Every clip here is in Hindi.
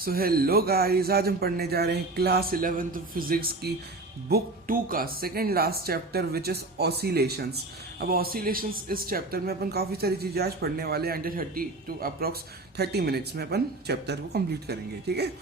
सो हेलो गाइस, आज हम पढ़ने जा रहे हैं क्लास 11th फिजिक्स की बुक 2 का second last chapter which is oscillations. अब ऑसिलेशंस इस चैप्टर में अपन काफ़ी सारी चीज़ें आज पढ़ने वाले हैं। अंडर 30 टू अप्रॉक्स 30 मिनट्स में अपन चैप्टर को कंप्लीट करेंगे। ठीक है,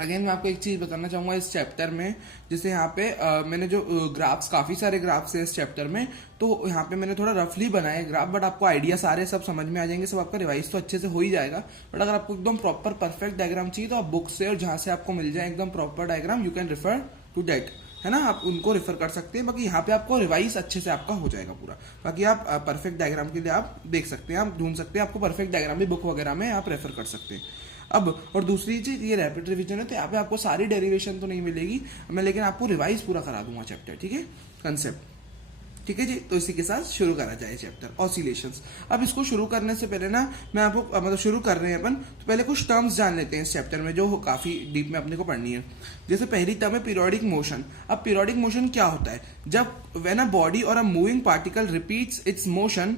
अगेन मैं आपको एक चीज बताना चाहूंगा इस चैप्टर में, जैसे यहाँ पे मैंने जो ग्राफ्स, काफी सारे ग्राफ्स हैं इस चैप्टर में, तो यहाँ पे मैंने थोड़ा रफली बनाए ग्राफ, बट आपको आइडिया सारे सब समझ में आ जाएंगे, सब आपका रिवाइज तो अच्छे से हो ही जाएगा। बट अगर आपको एकदम प्रॉपर परफेक्ट डायग्राम चाहिए तो आप बुक से और जहां से आपको मिल जाए एकदम proper diagram, you can refer to that, है ना, आप उनको रेफर कर सकते हैं। बाकी यहाँ पे आपको रिवाइज अच्छे से आपका हो जाएगा पूरा। बाकी आप परफेक्ट डायग्राम के लिए आप देख सकते हैं, आप ढूंढ सकते हैं, आपको परफेक्ट डायग्राम भी बुक वगैरह में आप रेफर कर सकते हैं। अब और दूसरी चीज, ये रैपिड रिवीजन है तो यहाँ पे आपको सारी डेरिवेशन तो नहीं मिलेगी मैं, लेकिन आपको रिवाइज पूरा करा दूंगा चैप्टर। ठीक है, कंसेप्ट। ठीक है जी, तो इसी के साथ शुरू करा जाए चैप्टर ऑसिलेशंस। अब इसको शुरू करने से पहले ना मैं आपको मतलब शुरू कर रहे हैं अपन, तो पहले कुछ टर्म्स जान लेते हैं इस चैप्टर में जो काफी डीप में अपने को पढ़नी है। जैसे पहली टर्म है पीरियोडिक मोशन। अब पीरियोडिक मोशन क्या होता है? जब व्हेन अ बॉडी और a moving particle repeats it's motion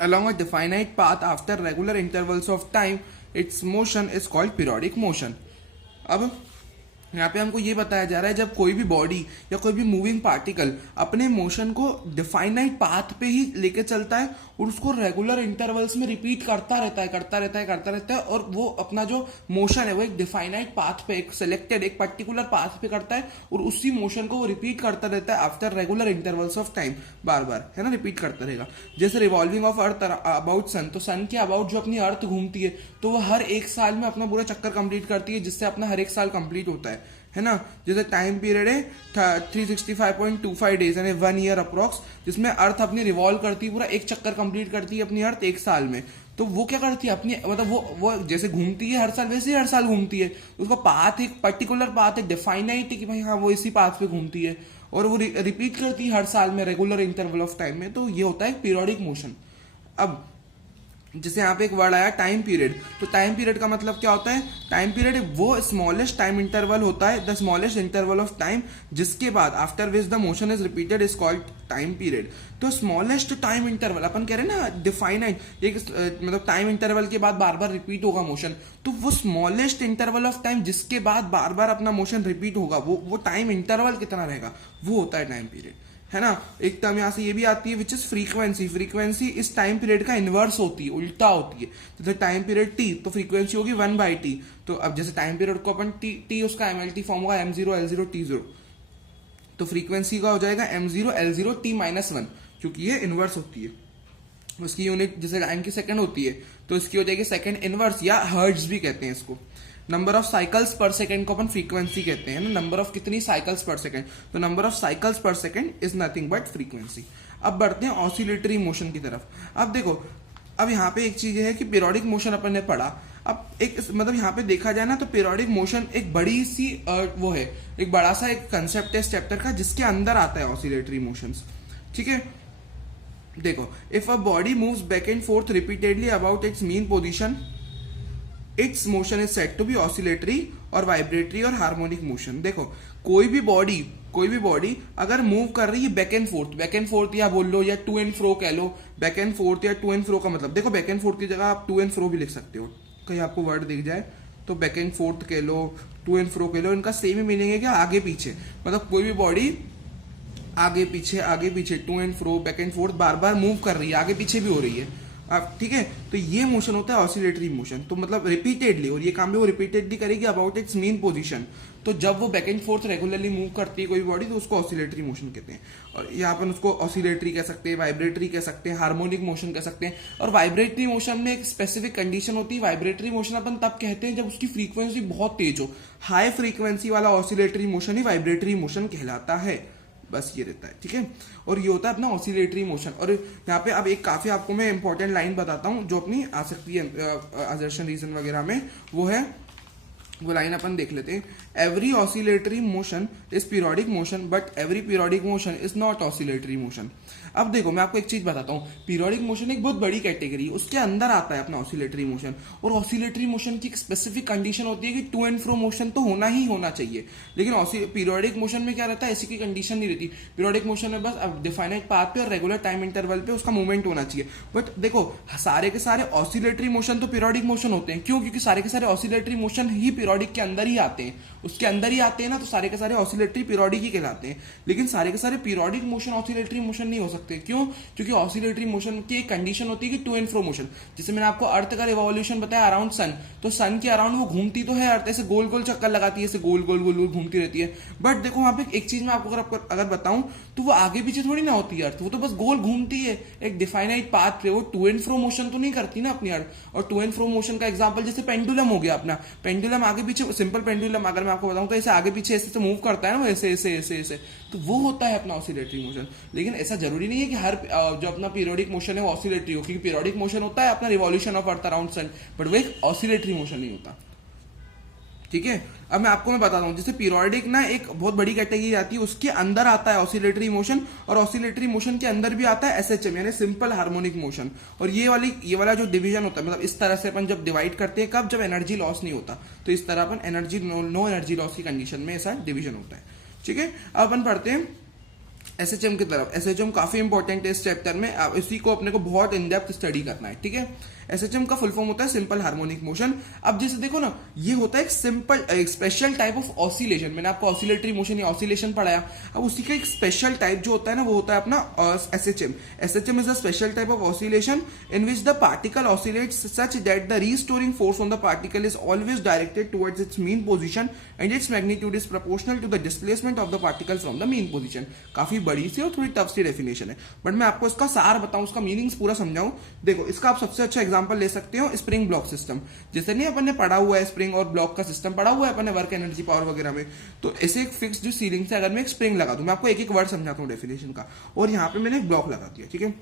along a definite path after regular intervals of time, its motion is called periodic motion. अब यहाँ पे हमको ये बताया जा रहा है, जब कोई भी बॉडी या कोई भी मूविंग पार्टिकल अपने मोशन को डिफाइनाइट पाथ पे ही लेके चलता है और उसको रेगुलर इंटरवल्स में रिपीट करता रहता है और वो अपना जो मोशन है वो एक डिफाइनाइट पाथ पे, एक सिलेक्टेड, एक पर्टिकुलर पाथ पे करता है और उसी मोशन को वो रिपीट करता रहता है after regular intervals of time, बार बार, है ना, रिपीट करता रहेगा। जैसे revolving of earth about sun, तो सन के अबाउट जो अपनी अर्थ घूमती है तो वो हर एक साल में अपना पूरा चक्कर कंप्लीट करती है, जिससे अपना हर एक साल कंप्लीट होता है ना। जैसे टाइम पीरियड है 365.25 डेज यानी 1 ईयर अप्रॉक्स, जिसमें अर्थ अपनी रिवॉल्व करती है, पूरा एक चक्कर कंप्लीट करती है अपनी अर्थ एक साल में। तो वो क्या करती है अपनी, मतलब वो जैसे घूमती है हर साल, वैसे ही हर साल घूमती है। उसका पाथ एक पर्टिकुलर पाथ है, डिफाइनाइट है कि भाई हाँ वो इसी पाथ पे घूमती है और वो रिपीट करती है हर साल में रेगुलर इंटरवल ऑफ टाइम में। तो ये होता है पीरियोडिक मोशन। अब जैसे यहाँ पे एक वर्ड आया टाइम पीरियड, तो टाइम पीरियड का मतलब क्या होता है? टाइम पीरियड वो स्मॉलेस्ट टाइम इंटरवल होता है, the smallest interval of time जिसके बाद after which the motion is repeated is called time period. तो स्मॉलेस्ट टाइम इंटरवल, अपन कह रहे हैं ना डिफाइनाइट, एक मतलब टाइम इंटरवल के बाद बार बार रिपीट होगा मोशन, तो वो स्मॉलेस्ट इंटरवल ऑफ टाइम जिसके बाद बार बार अपना मोशन रिपीट होगा, वो टाइम इंटरवल कितना रहेगा, वो होता है टाइम पीरियड, है ना। एक टर्म यहां से ये भी आती है विच इज फ्रीक्वेंसी। फ्रीक्वेंसी इस टाइम पीरियड का इनवर्स होती है, उल्टा होती है। जैसे टाइम पीरियड टी, तो फ्रीक्वेंसी होगी 1/t। तो अब जैसे टाइम पीरियड को अपन टी उसका MLT फॉर्म होगा m0 l0 t0, तो फ्रीक्वेंसी का हो जाएगा m0 l0 t-1, क्योंकि ये इनवर्स होती है। उसकी यूनिट जैसे टाइम की सेकंड होती है तो इसकी हो जाएगी सेकंड इनवर्स, या हर्ट्ज भी कहते हैं इसको। नंबर ऑफ साइकिल्स पर सेकंड को अपन फ्रीक्वेंसी कहते हैं ना, नंबर ऑफ कितनी साइकिल्स पर सेकंड, तो नंबर ऑफ साइकिल्स पर second is nothing but frequency. अब बढ़ते हैं ऑसिलेटरी मोशन की तरफ। अब देखो, अब यहाँ पे एक चीज है कि पीरियोडिक मोशन अपन ने पढ़ा। अब एक मतलब यहाँ पे देखा जाए ना तो पीरियोडिक मोशन एक बड़ी सी वो है, एक बड़ा सा एक कंसेप्ट है इस चैप्टर का, जिसके अंदर आता है ऑसिलेटरी मोशंस। ठीक है, देखो, if a body moves back and forth repeatedly about its mean position, its motion is said to be oscillatory और वाइब्रेटरी और हार्मोनिक मोशन। देखो, कोई भी बॉडी अगर मूव कर रही है बैक एंड फोर्थ या बोल लो या टू एंड फ्रो कह लो, बैक एंड फोर्थ या टू एंड फ्रो का मतलब, देखो बैक एंड फोर्थ की जगह आप टू एंड फ्रो भी लिख सकते हो, कहीं आपको वर्ड दिख जाए तो बैक एंड फोर्थ कह लो, टू एंड फ्रो कह लो, इनका सेम ही मीनिंग है क्या, आगे पीछे। मतलब कोई भी बॉडी आगे पीछे to and fro back and forth बार बार मूव कर रही है, आगे पीछे भी हो रही है। अब ठीक है, तो ये मोशन होता है ऑसिलेटरी मोशन। तो मतलब रिपीटेडली, और ये काम भी वो रिपीटेडली करेगी अबाउट इट्स मीन पोजीशन। तो जब वो back and fourth regularly move करती है कोई बॉडी, तो उसको ऑसिलेटरी मोशन कहते हैं। और यहाँ पर उसको ऑसिलेटरी कह सकते हैं, वाइब्रेटरी कह सकते हैं, हार्मोनिक मोशन कह सकते हैं। और वाइब्रेटरी मोशन में एक स्पेसिफिक कंडीशन होती है। वाइब्रेटरी मोशन अपन तब कहते हैं जब उसकी फ्रीक्वेंसी बहुत तेज हो। हाई फ्रीक्वेंसी वाला ऑसिलेटरी मोशन ही वाइब्रेटरी मोशन कहलाता है। बस ये रहता है, ठीक है। और ये होता है अपना ऑसिलेटरी मोशन। और यहाँ पे अब एक काफी आपको मैं इंपॉर्टेंट लाइन बताता हूँ जो अपनी आ सकती है असर्शन रीजन वगैरह में, वो है वो लाइन अपन देख लेते हैं। Every oscillatory motion is periodic motion but every periodic motion is not oscillatory motion. अब देखो मैं आपको एक चीज बताता हूँ, पीरियोडिक मोशन एक बहुत बड़ी कैटेगरी, उसके अंदर आता है अपना ऑसिलेटरी मोशन, और ऑसिलेटरी मोशन की एक स्पेसिफिक कंडीशन होती है कि टू एंड फ्रो मोशन तो होना ही होना चाहिए, लेकिन पीरियोडिक मोशन में क्या रहता है, ऐसी की कंडीशन नहीं रहती। पीरियोडिक मोशन में बस डिफाइनाइट पाथ पे और रेगुलर टाइम इंटरवल पे उसका मूवमेंट होना चाहिए। बट देखो सारे के सारे ऑसिलेटरी मोशन तो पीरियोडिक मोशन होते हैं, क्यों? क्योंकि सारे के सारे ऑसिलेटरी मोशन ही पीरियोडिक के अंदर ही आते हैं, उसके अंदर ही आते हैं ना, तो सारे के सारे ऑसिलेटरी पीरियोडिक ही कहलाते हैं। लेकिन सारे के सारे पीरियोडिक मोशन ऑसिलेटरी मोशन नहीं हो सकते, क्यों? क्योंकि ऑसिलेटरी मोशन की एक कंडीशन होती है कि टू एंड फ्रो मोशन। जैसे मैंने आपको अर्थ का रिवॉल्यूशन बताया अराउंड सन, तो सन के अराउंड वो घूमती तो है अर्थ, ऐसे गोल गोल चक्कर लगाती है, ऐसे गोल गोल गोल गोल घूमती रहती है। बट देखो वहां पे एक चीज मैं आपको अगर बताऊं तो वो आगे पीछे थोड़ी ना होती है अर्थ, वो तो बस गोल घूमती है एक डिफाइनाइट पाथ पे, वो टू एंड फ्रो मोशन तो नहीं करती ना अपनी अर्थ। और टू एंड फ्रो मोशन का एग्जांपल जैसे पेंडुलम हो गया अपना, पेंडुलम आगे पीछे, सिंपल पेंडुलम अगर मैं आपको बताऊं तो ऐसे आगे पीछे ऐसे मूव करता है ना, ऐसे ऐसे ऐसे ऐसे, तो वो होता है अपना ऑसिलेटरी मोशन। लेकिन ऐसा जरूरी नहीं है कि हर जो अपना पीरियोडिक मोशन है वो ऑसिलेटरी हो, क्योंकि पीरियोडिक मोशन होता है अपना revolution of earth around sun, but वो एक ऑसिलेटरी मोशन नहीं होता। ठीक है, अब मैं आपको बताता हूं, जैसे पीरियोडिक ना एक बहुत बड़ी कैटेगरी आती है, उसके अंदर आता है ऑसिलेटरी मोशन, और ऑसिलेटरी मोशन के अंदर भी आता है एसएचएम यानी सिंपल हार्मोनिक मोशन। और ये वाला जो डिवीजन होता है, मतलब इस तरह से अपन जब डिवाइड करते हैं, कब? जब एनर्जी लॉस नहीं होता, तो इस तरह अपन एनर्जी नो एनर्जी लॉस की कंडीशन में ऐसा डिवीजन होता है। ठीक है, अब अपन पढ़ते हैं एसएचएम की तरफ। एसएचएम काफी इंपॉर्टेंट है इस चैप्टर में, अब इसी को अपने को बहुत इन डेप्थ स्टडी करना है। ठीक है, एसएचएम का फुल फॉर्म होता है सिंपल हार्मोनिक मोशन। अब जैसे देखो ना, ये होता है एक स्पेशल टाइप ऑफ ऑसिलेशन। मैंने आपको ऑसिलेटरी मोशन या ऑसिलेशन पढ़ाया, अब उसी का एक स्पेशल टाइप जो होता है ना, वो होता है अपना SHM. SHM is a special type of oscillation in which the particle oscillates such that the restoring force on the particle is always directed towards it's mean position and its magnitude is proportional to the displacement of the particle from the mean position. काफी बड़ी सी और थोड़ी टफ सी डेफिनेशन है, बट मैं आपको इसका सार बताऊं, उसका मीनिंग्स पूरा समझाऊं। देखो इसका आप सबसे अच्छा एग्जांपल ले सकते हो स्प्रिंग ब्लॉक सिस्टम। जैसे नहीं अपन ने पढ़ा हुआ है स्प्रिंग और ब्लॉक का सिस्टम पढ़ा हुआ है अपन ने वर्क एनर्जी पावर वगैरह में, तो ऐसे एक फिक्स जो सीलिंग से अगर मैं एक स्प्रिंग लगा दूं, मैं आपको एक एक वर्ड समझाता हूं डेफिनेशन का, और यहाँ पे मैंने एक ब्लॉक लगा दिया। ठीक है,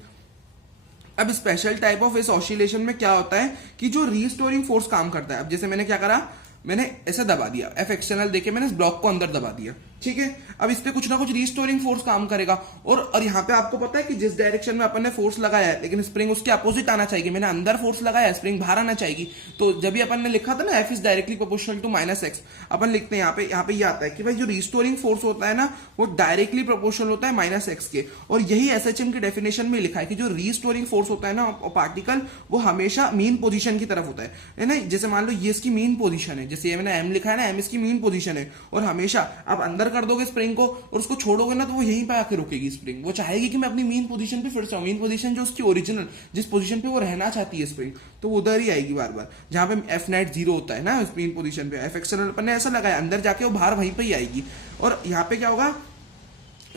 अब स्पेशल टाइप ऑफ इस ऑसिलेशन में क्या होता है कि जो रीस्टोरिंग फोर्स काम करता है। अब जैसे मैंने क्या करा, मैंने ऐसे दबा दिया, एफ एक्सटर्नल देके मैंने इस ब्लॉक को अंदर दबा दिया। ठीक है, अब इस पे कुछ ना कुछ रीस्टोरिंग फोर्स काम करेगा, और यहाँ पे आपको पता है कि जिस डायरेक्शन में अपन ने फोर्स लगाया है, लेकिन स्प्रिंग उसके अपोजिट आना चाहिए। मैंने अंदर फोर्स लगाया, स्प्रिंग बाहर आना चाहिए। तो जब भी अपन ने लिखा था ना F is directly proportional to -x, अपन लिखते हैं यहाँ पे ये आता है कि भाई जो रीस्टोरिंग फोर्स होता है ना, वो डायरेक्टली प्रोपोर्शनल होता है -x के। और यही एसएचएम की डेफिनेशन में लिखा है कि जो रीस्टोरिंग फोर्स होता है ना पार्टिकल, वो हमेशा मीन पोजीशन की तरफ होता है ना। जैसे मान लो ये इसकी मीन पोजीशन है, जैसे ये मैंने एम लिखा है ना, एम इसकी मीन पोजीशन है, और हमेशा आप अंदर कर दोगे स्प्रिंग को और उसको छोड़ोगे ना, तो वो यहीं पे आके रुकेगी स्प्रिंग। वो चाहेगी कि मैं अपनी मीन पोजीशन पे फिर से आऊं, मीन पोजीशन जो उसकी ओरिजिनल जिस पोजीशन पे वो रहना चाहती है स्प्रिंग, तो वो उधर ही आएगी बार बार, जहां पे एफ नेट 0 होता है ना उस मीन पोजीशन पे। एफ एक्सटर्नल अपन ने ऐसा लगाया, अंदर जाके वो बाहर वहीं पे ही आएगी। और यहाँ पे क्या होगा,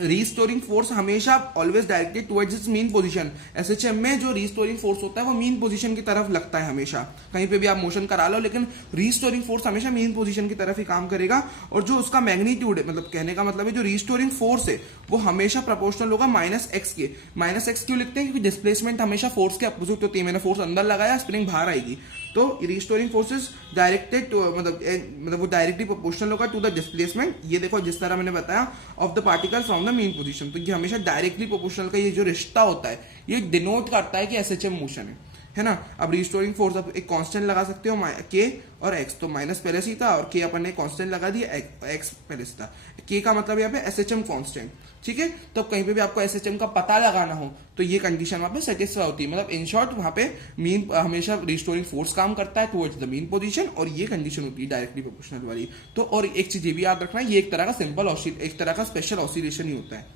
रीस्टोरिंग फोर्स हमेशा always directed towards it's mean position. SHM में जो रीस्टोरिंग फोर्स होता है वो मीन पोजीशन की तरफ लगता है हमेशा, कहीं पे भी आप मोशन करा लो, लेकिन रीस्टोरिंग फोर्स हमेशा मीन पोजीशन की तरफ ही काम करेगा। और जो उसका मैग्नीट्यूड है, मतलब कहने का मतलब है जो रीस्टोरिंग फोर्स है, वो हमेशा प्रोपोर्शनल होगा -x के। -x क्यों लिखते हैं? क्योंकि डिस्प्लेसमेंट हमेशा फोर्स के अपोजिट होती है। मैंने फोर्स अंदर लगाया, स्प्रिंग बाहर आएगी, तो रीस्टोरिंग फोर्सेस डायरेक्टेड मतलब वो डायरेक्टली प्रोपोर्शनल होगा टू द डिस्प्लेसमेंट। ये देखो जिस तरह मैंने बताया of the particle from the mean position, तो ये हमेशा डायरेक्टली प्रोपोर्शनल का ये जो रिश्ता होता है, ये डिनोट करता है कि एसएचएम मोशन है ना। अब रिस्टोरिंग फोर्स आप एक कांस्टेंट लगा सकते हो के और एक्स, तो माइनस पहले से ही था और के अपन ने कांस्टेंट लगा दिया, एक्स पहले से था। के का मतलब यहाँ पे एसएचएम कांस्टेंट। ठीक है, तो कहीं पे भी आपको एसएचएम का पता लगाना हो तो ये कंडीशन वहां पे सेटिस्फाई होती है। मतलब इन शॉर्ट वहां पे मीन हमेशा रिस्टोरिंग फोर्स काम करता है टुवर्ड्स द मीन पोजीशन, और ये कंडीशन होती है डायरेक्टली प्रोपोर्शनल वाली। तो और एक चीज ये भी याद रखना, ये एक तरह का सिंपल एक तरह का स्पेशल ऑसिलेशन ही होता है।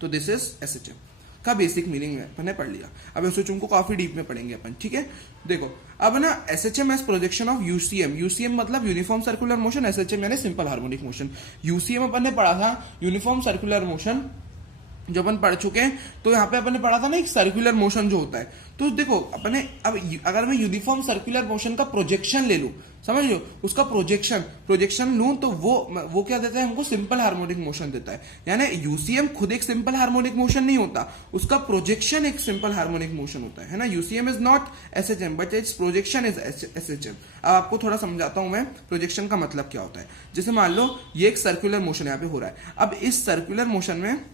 तो दिस इज एसएचएम का बेसिक मीनिंग मैंने पढ़ लिया। अब एसएचएम को काफी डीप में पढ़ेंगे अपन। ठीक है, देखो अब ना SHM as projection of UCM. UCM मतलब यूनिफॉर्म सर्कुलर मोशन, एसएचएम यानी सिंपल हार्मोनिक मोशन। यूसीएम अपन ने पढ़ा था यूनिफॉर्म सर्कुलर मोशन, जो अपन पढ़ चुके हैं। तो यहाँ पे अपन ने पढ़ा था ना एक सर्कुलर मोशन जो होता है, तो देखो अपने अब अगर मैं यूनिफॉर्म सर्कुलर मोशन का प्रोजेक्शन ले लूं, समझ लो, उसका प्रोजेक्शन लूं तो वो क्या देता है हमको, सिंपल हार्मोनिक मोशन देता है। यानी यूसीएम खुद एक सिंपल हार्मोनिक मोशन नहीं होता, उसका प्रोजेक्शन एक सिंपल हार्मोनिक मोशन होता है ना। UCM is not SHM but it's projection is SHM. अब आपको थोड़ा समझाता हूं मैं प्रोजेक्शन का मतलब क्या होता है। जैसे मान लो ये एक सर्कुलर मोशन यहाँ पे हो रहा है। अब इस सर्कुलर मोशन में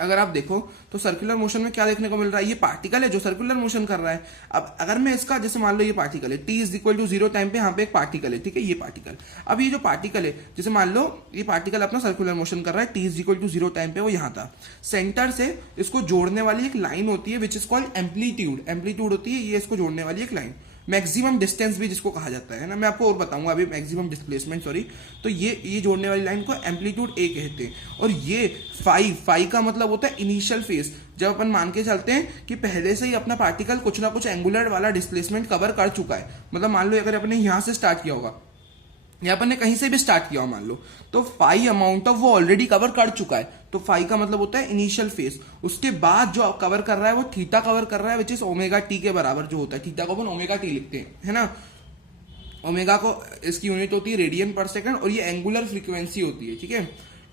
अगर आप देखो तो सर्कुलर मोशन में क्या देखने को मिल रहा है, ये पार्टिकल है जो सर्कुलर मोशन कर रहा है। अब अगर मैं इसका, जैसे मान लो ये पार्टिकल है, t is equal to 0 time पे यहाँ पे एक पार्टिकल है, ठीक है, ये पार्टिकल। अब ये जो पार्टिकल है, जैसे मान लो ये पार्टिकल अपना सर्कुलर मोशन कर रहा है, t is equal to 0 time पे वो यहाँ था। सेंटर से इसको जोड़ने वाली एक लाइन होती है which is called amplitude. Amplitude होती है ये इसको जोड़ने वाली एक लाइन, मैक्सिमम डिस्टेंस भी जिसको कहा जाता है ना, मैं आपको और बताऊंगा अभी, मैक्सिमम डिस्प्लेसमेंट सॉरी। तो ये जोड़ने वाली लाइन को एम्पलीट्यूड ए कहते हैं। और ये फाई का मतलब होता है इनिशियल फेज, जब अपन मान के चलते हैं कि पहले से ही अपना पार्टिकल कुछ ना कुछ एंगुलर वाला डिस्प्लेसमेंट कवर कर चुका है। मतलब मान लो अगर अपने यहां से स्टार्ट किया होगा या अपन ने कहीं से भी स्टार्ट किया हो मान लो, तो फाई अमाउंट ऑफ वो ऑलरेडी कवर कर चुका है। तो फाई का मतलब होता है इनिशियल फेज। उसके बाद जो कवर कर रहा है वो थीटा कवर कर रहा है, विच इज ओमेगा टी के बराबर जो होता है। थीटा को अपन ओमेगा टी लिखते हैं, है ना। ओमेगा को इसकी यूनिट होती है रेडियन पर सेकंड, और ये एंगुलर फ्रीक्वेंसी होती है, ठीक है,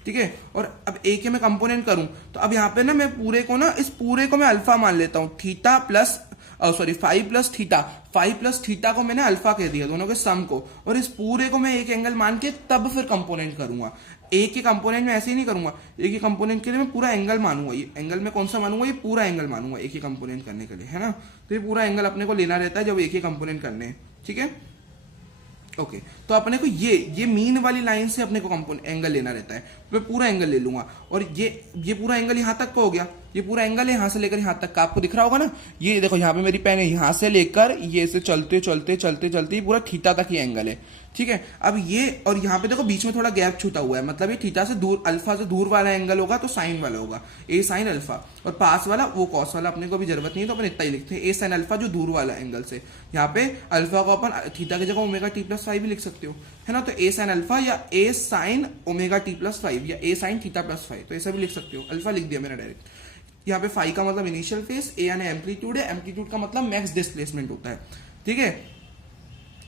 ठीक है। और अब ए के मैं कंपोनेंट करूं तो अब यहाँ पे ना मैं पूरे को ना, इस पूरे को मैं अल्फा मान लेता हूं, theta plus sorry five plus theta को मैंने अल्फा कह दिया, दोनों के सम को। और इस पूरे को मैं एक एंगल मान के तब फिर कंपोनेंट करूंगा। ए के कंपोनेंट में ऐसे ही नहीं करूंगा, ए के कंपोनेंट के लिए मैं पूरा एंगल मानूंगा। ये एंगल में कौन सा मानूंगा, ये पूरा एंगल मानूंगा ए के कंपोनेंट करने के लिए, है ना। तो ये पूरा एंगल अपने को लेना रहता है जब ए के कंपोनेंट करने हैं, ठीक है, ओके। तो अपने को ये मीन वाली लाइन से अपने को कंपोनेंट एंगल लेना रहता है, मैं पूरा एंगल ले लूंगा। और ये पूरा एंगल यहां तक का हो गया, ये पूरा एंगल है यहां से लेकर यहां तक का, आपको दिख रहा होगा ना। ये देखो यहाँ पे मेरी पेन है, यहां से लेकर ये से चलते चलते चलते चलते ये पूरा थीटा तक ये एंगल है, ठीक है। अब ये और यहाँ पे देखो बीच में थोड़ा गैप छूटा हुआ है, मतलब ये थीटा से दूर, अल्फा से दूर वाला एंगल होगा तो साइन वाला होगा, ए साइन अल्फा। और पास वाला वो कॉस वाला, अपने को भी जरूरत नहीं है तो अपन इतना ही लिखते हैं, ए साइन अल्फा जो दूर वाला एंगल से। यहाँ पे अल्फा को अपन थीटा की जगह ओमेगा टी प्लस 5 भी लिख सकते हो, है ना। तो ए साइन अल्फा या ए साइन ओमेगा टी प्लस 5 या ए साइन थीटा प्लस 5, तो ऐसा भी लिख सकते हो। अल्फा लिख दिया मैंने डायरेक्ट। यहाँ पे फाई का मतलब इनिशियल फेस, ए यानी एम्पलीट्यूड है, एम्पलीट्यूड का मतलब मैक्स डिस्प्लेसमेंट होता है, ठीक है,